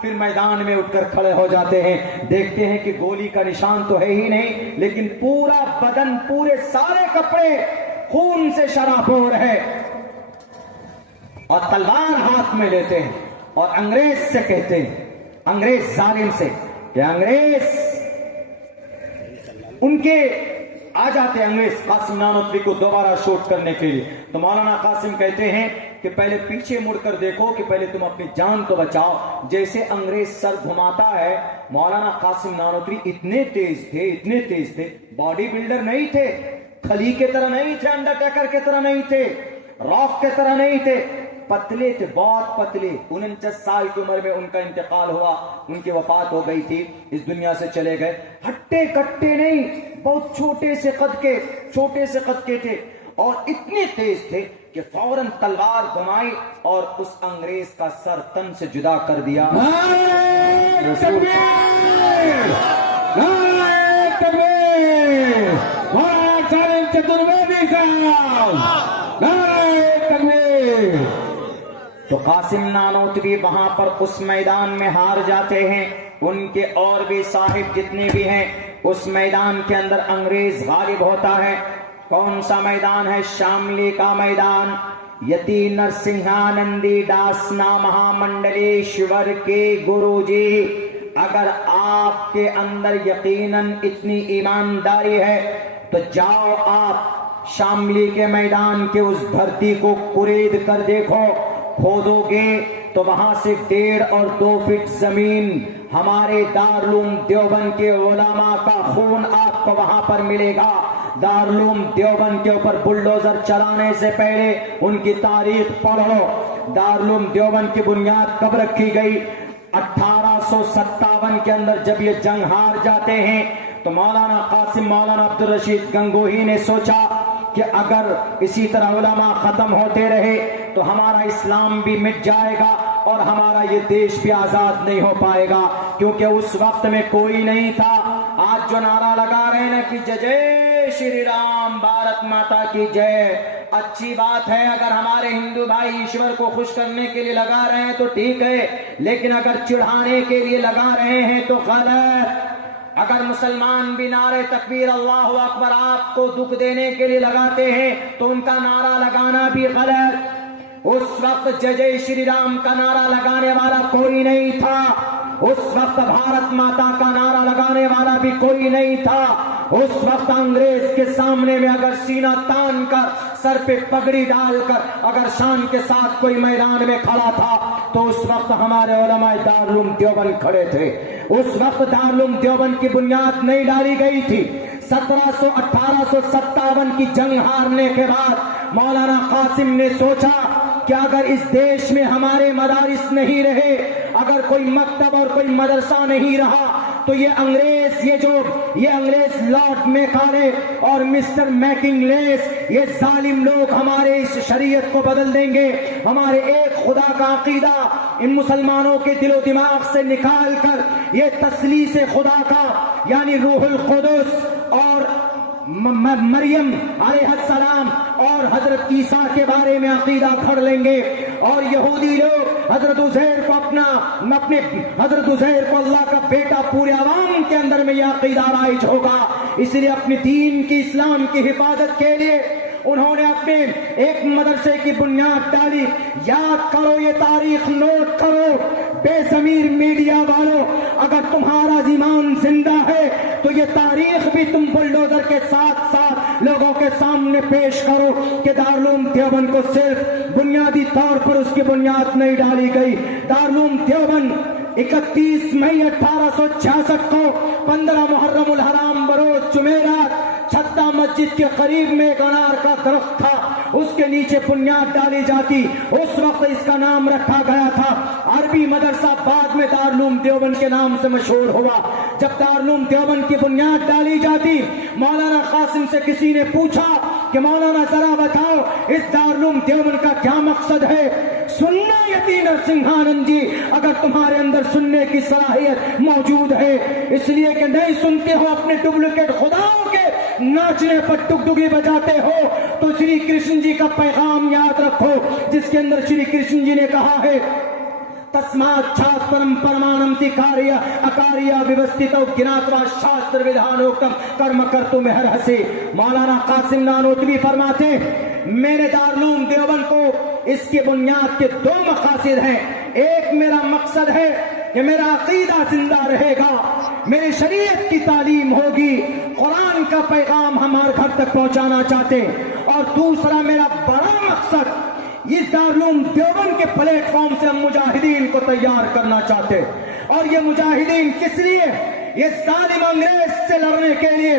پھر میدان میں اٹھ کر کھڑے ہو جاتے ہیں. دیکھتے ہیں کہ گولی کا نشان تو ہے ہی نہیں، لیکن پورا بدن، پورے سارے کپڑے خون سے شرابور ہے. اور تلوار ہاتھ میں لیتے ہیں اور انگریز سے کہتے ہیں، انگریز ظالم سے، کہ انگریز ان کے آ جاتے ہیں انگریز قاسم نانوتوی کو دوبارہ شوٹ کرنے کے لیے. تو مولانا قاسم کہتے ہیں کہ پہلے پیچھے مڑ کر دیکھو کہ پہلے تم اپنی جان تو بچاؤ. جیسے انگریز سر گھماتا ہے، مولانا قاسم نانوتوی اتنے تیز تھے، اتنے تیز تھے، باڈی بلڈر نہیں تھے، کھلی کے طرح نہیں تھے، انڈرٹیکر کے طرح نہیں تھے، راک کے طرح نہیں تھے، پتلے تھے, بہت پتلے. 49 سال کی عمر میں ان کا انتقال ہوا, ان کی وفات ہو گئی تھی, اس دنیا سے چلے گئے. ہٹے کٹے نہیں, بہت چھوٹے سے قد کے تھے, اور اتنے تیز تھے کہ فوراً تلوار گھمائی اور اس انگریز کا سر تن سے جدا کر دیا. تو قاسم نانوتوی وہاں پر اس میدان میں ہار جاتے ہیں. ان کے اور بھی صاحب جتنے بھی ہیں, اس میدان کے اندر انگریز غالب ہوتا ہے. کون سا میدان ہے؟ شاملی کا میدان. یتی نرسنگھانندی داسنا مہا منڈلیشور کے گرو جی, اگر آپ کے اندر یقیناً اتنی ایمانداری ہے تو جاؤ آپ شاملی کے میدان کے اس دھرتی کو کرید کر دیکھو. کھودو گے تو وہاں سے 1.5 اور 2 فٹ زمین ہمارے دارالعلوم دیوبند کے علماء کا خون آپ کو وہاں پر ملے گا. دارالعلوم دیوبند کے اوپر بلڈوزر چلانے سے پہلے ان کی تاریخ پڑھو. دارالعلوم دیوبند کی بنیاد کب رکھی گئی؟ 1857 کے اندر جب یہ جنگ ہار جاتے ہیں تو مولانا قاسم مولانا عبدالرشید گنگوہی نے سوچا کہ اگر اسی طرح علماء ختم ہوتے رہے تو ہمارا اسلام بھی مٹ جائے گا اور ہمارا یہ دیش بھی آزاد نہیں ہو پائے گا, کیونکہ اس وقت میں کوئی نہیں تھا. آج جو نعرہ لگا رہے ہیں کہ جے جے شری رام, بھارت ماتا کی جے, اچھی بات ہے. اگر ہمارے ہندو بھائی ایشور کو خوش کرنے کے لیے لگا رہے ہیں تو ٹھیک ہے, لیکن اگر چڑھانے کے لیے لگا رہے ہیں تو غلط. اگر مسلمان بھی نعرے تکبیر اللہ اکبر آپ کو دکھ دینے کے لیے لگاتے ہیں تو ان کا نعرہ لگانا بھی غلط. اس وقت جے جے شری رام کا نعرہ لگانے والا کوئی نہیں تھا. اس وقت بھارت ماتا کا نعرہ لگانے والا بھی کوئی نہیں تھا. اس وقت انگریز کے سامنے میں اگر سینہ تان کر, سر پہ پگڑی ڈال کر اگر شان کے ساتھ کوئی میدان میں کھڑا تھا تو اس وقت ہمارے علماء دارالعلوم دیوبند کھڑے تھے. اس وقت دارالعلوم دیوبند کی بنیاد نہیں ڈالی گئی تھی. 1857 کی جنگ ہارنے کے بعد مولانا قاسم نے سوچا کہ اگر اس دیش میں ہمارے مدارس نہیں رہے, اگر کوئی مکتب اور کوئی مدرسہ نہیں رہا تو یہ انگریز لارڈ میکالے اور مسٹر میکنگ لیس, یہ ظالم لوگ ہمارے اس شریعت کو بدل دیں گے. ہمارے ایک خدا کا عقیدہ ان مسلمانوں کے دل و دماغ سے نکال کر یہ تثلیث خدا کا یعنی روح القدس اور مریم علیہ السلام اور حضرت عیسیٰ کے بارے میں عقیدہ گھڑ لیں گے, اور یہودی لوگ حضرت عزیر کو اللہ کا بیٹا پورے عوام کے اندر میں یہ عقیدہ رائج ہوگا. اس لیے اپنے دین کی, اسلام کی حفاظت کے لیے انہوں نے اپنے ایک مدرسے کی بنیاد ڈالی. یاد کرو, یہ تاریخ نوٹ کرو. بے ضمیر میڈیا والوں, اگر تمہارا ایمان زندہ ہے تو یہ تاریخ بھی تم بلڈوزر کے ساتھ ساتھ لوگوں کے سامنے پیش کرو کہ دارالعلوم دیوبند کو صرف بنیادی طور پر اس کی بنیاد نہیں ڈالی گئی. دارالعلوم دیوبند 31 مئی 1866 کو 15 محرم الحرام بروز جمعرات چھتا مسجد کے قریب میں ایک انار کا درخت تھا, اس کے نیچے بنیاد ڈالی جاتی. اس وقت اس کا نام رکھا گیا تھا عربی مدرسہ, بعد میں دارالعلوم دیوبند کے نام سے مشہور ہوا. جب دارالعلوم دیوبند کی بنیاد ڈالی جاتی, مولانا قاسم سے کسی نے پوچھا کہ مولانا ذرا بتاؤ اس دارالعلوم دیوبند کا کیا مقصد ہے؟ سننا یتی نرسنگھانند جی, اگر تمہارے اندر سننے کی صلاحیت موجود ہے, اس لیے کہ نہیں سنتے ہو, اپنے ڈپلیکیٹ خداؤں کے ناچنے پر ڈگڈگی بجاتے ہو, تو شری کرشن جی کا پیغام یاد رکھو جس کے اندر شری کرشن جی نے کہا ہے تسمات شاسترم پرمانمتی کاریہ اکاریہ ویوستھتو گناتوا شاستر ودھانوکتم کرم کرتو مہر ہسی. مولانا قاسم نانوتوی فرماتے میں نے دارالعلوم دیوبند کو اس کی بنیاد کے 2 مقاصد ہیں. ایک میرا مقصد ہے کہ میرا عقیدہ زندہ رہے گا, میری شریعت کی تعلیم ہوگی, قرآن کا پیغام ہمارے گھر تک پہنچانا چاہتے, اور دوسرا میرا بڑا مقصد اس دارالعلوم دیوبند کے پلیٹ فارم سے ہم مجاہدین کو تیار کرنا چاہتے. اور یہ مجاہدین کس لیے؟ یہ ظالم انگریز سے لڑنے کے لیے.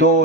2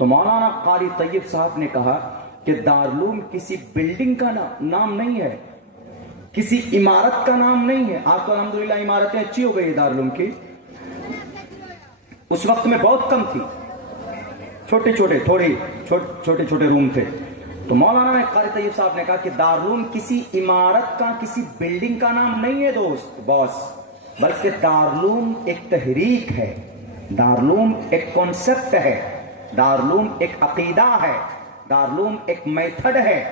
تو مولانا قاری طیب صاحب نے کہا کہ دارالعلوم کسی بلڈنگ کا نام نہیں ہے، کسی عمارت کا نام نہیں ہے. آج تو الحمدللہ عمارتیں اچھی ہو گئی دارالعلوم کی، اس وقت میں بہت کم تھی، چھوٹے چھوٹے روم تھے. تو مولانا قاری طیب صاحب نے کہا کہ دارالعلوم کسی عمارت کا، کسی بلڈنگ کا نام نہیں ہے دوست باس، بلکہ دارالعلوم ایک تحریک ہے، دارالعلوم ایک کانسیپٹ ہے، دارالعلوم ایک عقیدہ ہے، دارالعلوم ایک میتھڈ ہے.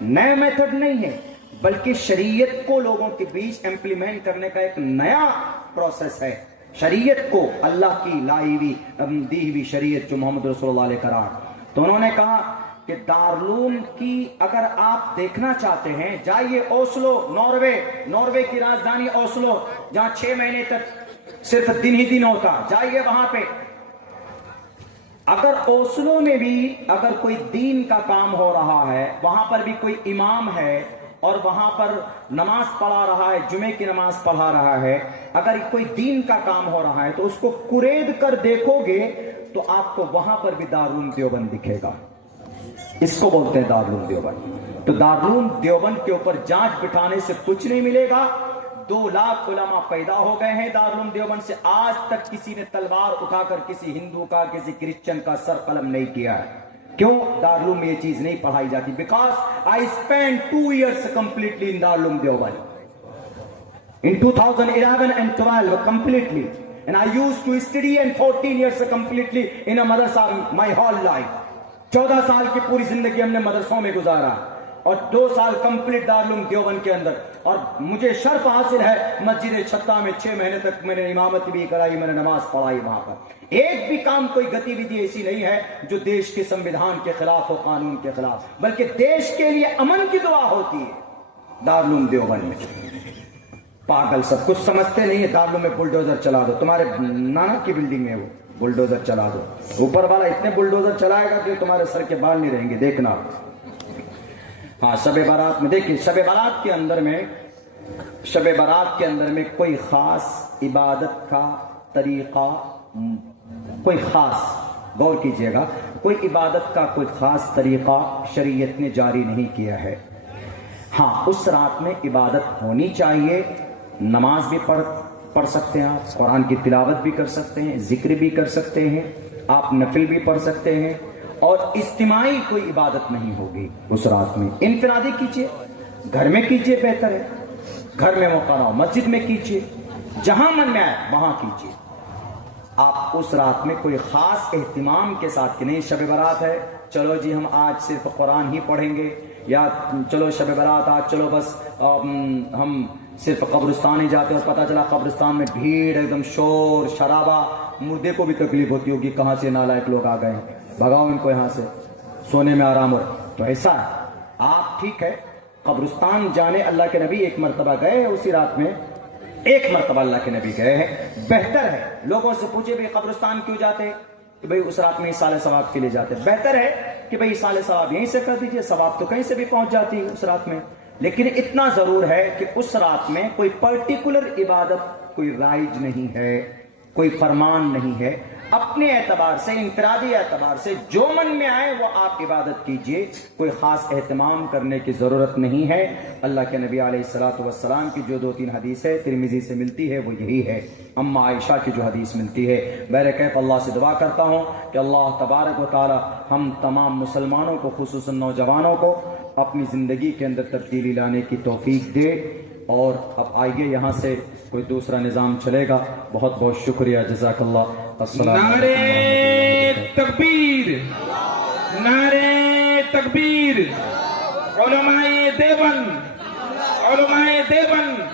نئے میتھڈ نہیں ہے، بلکہ شریعت کو لوگوں کے بیچ امپلیمنٹ کرنے کا ایک نیا پروسیس ہے. شریعت کو، اللہ کی لائی ہوئی دی ہوئی شریعت جو محمد رسول اللہ علیہ قرار. تو انہوں نے کہا کہ دارالعلوم کی اگر آپ دیکھنا چاہتے ہیں، جائیے اوسلو، ناروے کی راجدھانی اوسلو، جہاں 6 مہینے تک صرف دن ہی دن ہوتا، جائیے وہاں پہ. اگر اوسلو میں بھی اگر کوئی دین کا کام ہو رہا ہے، وہاں پر بھی کوئی امام ہے اور وہاں پر نماز پڑھا رہا ہے، جمعے کی نماز پڑھا رہا ہے، اگر کوئی دین کا کام ہو رہا ہے تو اس کو قرید کر دیکھو گے تو آپ کو وہاں پر بھی دارالعلوم دیوبند دکھے گا. اس کو بولتے ہیں دارالعلوم دیوبند. تو دارالعلوم دیوبند کے اوپر جانچ بٹھانے سے کچھ نہیں ملے گا. 2 لاکھ علماء پیدا ہو گئے ہیں دارالعلوم دیوبند سے. آج تک کسی نے تلوار اٹھا کر کسی ہندو کا، کسی کرسچن کا سر قلم نہیں کیا ہے. کیوں؟ دارالعلوم میں یہ چیز نہیں پڑھائی جاتی. Because I spend 2 years completely in Darul Uloom Deoband. In 2011 and 12 completely. And I used to study and 14 years completely in a madrasa my whole life. 14 سال کی پوری زندگی ہم نے مدرسوں میں گزارا اور 2 سال کمپلیٹ دارالعلوم دیوبند کے اندر. اور مجھے شرف حاصل ہے مسجد چھتا میں 6 مہینے تک میں نے امامت بھی کرائی، میں نے نماز پڑھائی وہاں پر. ایک بھی کام، کوئی گتی ودھی ایسی نہیں ہے جو دیش کے سمویدھان کے خلاف ہو، قانون کے خلاف، بلکہ دیش کے لیے امن کی دعا ہوتی ہے دارالعلوم دیوبند میں. پاگل سب کچھ سمجھتے نہیں ہے. دارالعلوم میں بلڈوزر چلا دو، تمہارے نانا کی بلڈنگ میں وہ بلڈوزر چلا دو، اوپر والا اتنے بلڈوزر چلائے گا کہ تمہارے سر کے بال نہیں رہیں گے، دیکھنا. ہاں شب برات میں دیکھیں، شب برات کے اندر میں کوئی خاص عبادت کا طریقہ، کوئی خاص، غور کیجئے گا، کوئی عبادت کا کوئی خاص طریقہ شریعت نے جاری نہیں کیا ہے. ہاں اس رات میں عبادت ہونی چاہیے. نماز بھی پڑھ سکتے ہیں آپ، قرآن کی تلاوت بھی کر سکتے ہیں، ذکر بھی کر سکتے ہیں، آپ نفل بھی پڑھ سکتے ہیں. اور اجتماعی کوئی عبادت نہیں ہوگی اس رات میں. انفرادی کیجئے، گھر میں کیجئے، بہتر ہے. گھر میں موقع نہ ہو مسجد میں کیجئے، جہاں من میں آئے وہاں کیجئے. آپ اس رات میں کوئی خاص اہتمام کے ساتھ کہ نہیں شب برات ہے، چلو جی ہم آج صرف قرآن ہی پڑھیں گے، یا چلو شب برات آج چلو بس ہم صرف قبرستان ہی جاتے ہیں، اور پتہ چلا قبرستان میں بھیڑ، ایک دم شور شرابہ، مردے کو بھی تکلیف ہوتی ہوگی کہاں سے نالائق لوگ آ گئے ہیں، بھگاؤ ان کو یہاں سے، سونے میں آرام ہو. تو ایسا ہے آپ ٹھیک ہے قبرستان جانے، اللہ کے نبی 1 مرتبہ گئے اسی رات میں، 1 مرتبہ اللہ کے نبی گئے ہیں. بہتر ہے لوگوں سے پوچھے بھئی قبرستان کیوں جاتے، کہ بھئی اس رات میں ایصال ثواب کے لیے جاتے. بہتر ہے کہ بھئی ایصال ثواب یہیں سے کر دیجئے، ثواب تو کہیں سے بھی پہنچ جاتی ہے اس رات میں. لیکن اتنا ضرور ہے کہ اس رات میں کوئی پرٹیکولر عبادت کوئی رائج نہیں ہے، کوئی فرمان نہیں ہے. اپنے اعتبار سے، انفرادی اعتبار سے جو من میں آئے وہ آپ عبادت کیجئے، کوئی خاص اہتمام کرنے کی ضرورت نہیں ہے. اللہ کے نبی علیہ الصلوۃ والسلام کی جو 2-3 حدیث ہے ترمذی سے ملتی ہے وہ یہی ہے. اما عائشہ کی جو حدیث ملتی ہے، بہرکیف اللہ سے دعا کرتا ہوں کہ اللہ تبارک و تعالی ہم تمام مسلمانوں کو، خصوصاً نوجوانوں کو، اپنی زندگی کے اندر تبدیلی لانے کی توفیق دے. اور اب آئیے یہاں سے کوئی دوسرا نظام چلے گا. بہت بہت شکریہ، جزاک اللہ. نعرے تکبیر، نعرے تکبیر. علماء دیوبند، علماء دیوبند